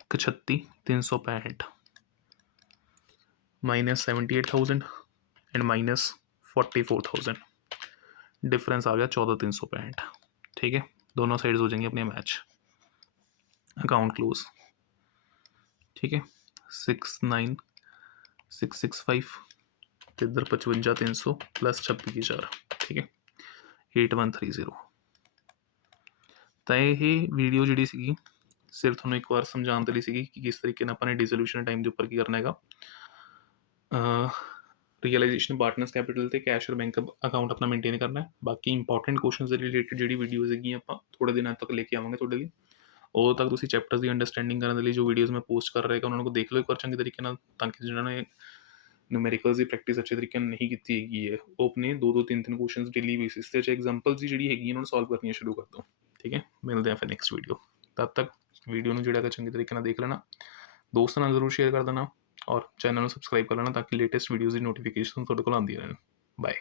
1,36,365 minus 78,000 and minus 44,000, difference आ गया 14,365। ठीक है, दोनों साइड्स हो जाएंगे अपने मैच। Account close. ठीक है, 69,665 इधर 55,300 प्लस 26,000, ठीक है 8130। ਤਾਂ ਇਹ ਵੀਡੀਓ ਜਿਹੜੀ ਸੀਗੀ ਸਿਰਫ ਤੁਹਾਨੂੰ ਇੱਕ ਵਾਰ ਸਮਝਾਉਣ ਦੇ ਲਈ ਸੀਗੀ ਕਿ ਕਿਸ ਤਰੀਕੇ ਨਾਲ ਆਪਾਂ ਨੇ ਡੀਸੋਲੂਸ਼ਨ ਟਾਈਮ ਦੇ ਉੱਪਰ ਕੀ ਕਰਨਾ ਹੈਗਾ। ਰੀਅਲਾਈਜੇਸ਼ਨ ਪਾਰਟਨਰਸ ਕੈਪੀਟਲ ਤੇ ਕੈਸ਼ ਔਰ ਬੈਂਕ ਅਕਾਊਂਟ ਆਪਣਾ ਮੇਨਟੇਨ ਕਰਨਾ ਹੈ। ਬਾਕੀ ਇੰਪੋਰਟੈਂਟ ਕੁਐਸਚਨਸ ਦੇ ਰਿਲੇਟਡ ਜਿਹੜੀ ਵੀਡੀਓਜ਼ ਹੈਗੀਆਂ ਆਪਾਂ ਥੋੜ੍ਹੇ ਦਿਨਾਂ ਤੱਕ ਲੈ ਕੇ ਆਵਾਂਗੇ ਤੁਹਾਡੇ ਲਈ। ਉਦੋਂ ਤੱਕ ਤੁਸੀਂ ਚੈਪਟਰਸ ਦੀ ਅੰਡਰਸਟੈਂਡਿੰਗ ਕਰਨ ਦੇ ਲਈ ਜੋ ਵੀਡੀਓਜ਼ ਮੈਂ ਪੋਸਟ ਕਰ ਰਿਹਾ ਉਹਨਾਂ ਨੂੰ ਦੇਖ ਲਓ ਇੱਕ ਵਾਰ ਚੰਗੇ ਤਰੀਕੇ ਨਾਲ, ਤਾਂ ਕਿ ਜਿਹਨਾਂ ਨੇ ਨਿਊਮੈਰੀਕਲਸ ਦੀ ਪ੍ਰੈਕਟਿਸ ਅੱਛੇ ਤਰੀਕੇ ਨਾਲ ਨਹੀਂ ਕੀਤੀ ਹੈਗੀ ਹੈ ਉਹ ਆਪਣੇ 2-2 3-3 ਕੁਐਸਚਨਸ ਡੇਲੀ ਬੇਸਿਸ 'ਤੇ ਐਗਜ਼ਾਮਪਲਸ ਦੀ ਜਿਹੜੀ ਹੈਗੀ ਉਹਨਾਂ ਨੂੰ ਸੋਲਵ ਕਰਨੀਆਂ ਸ਼ੁਰੂ ਕਰ ਦਿਓ। ਠੀਕ ਹੈ, ਮਿਲਦੇ ਹਾਂ ਫਿਰ ਨੈਕਸਟ ਵੀਡੀਓ। तब तक वीडियो ਨੂੰ ਜਿਹੜਾ ਕਿ ਚੰਗੇ ਤਰੀਕੇ ਨਾਲ ਦੇਖ ਲੈਣਾ, ਦੋਸਤਾਂ ਨਾਲ ਜ਼ਰੂਰ ਸ਼ੇਅਰ ਕਰ ਦੇਣਾ ਔਰ ਚੈਨਲ ਨੂੰ ਸਬਸਕ੍ਰਾਈਬ ਕਰ ਲੈਣਾ ਤਾਂ ਕਿ ਲੇਟੈਸਟ ਵੀਡੀਓਜ਼ ਦੀ ਨੋਟੀਫਿਕੇਸ਼ਨ ਤੁਹਾਡੇ ਕੋਲ ਆਉਂਦੀਆਂ ਰਹਿਣ। ਬਾਏ।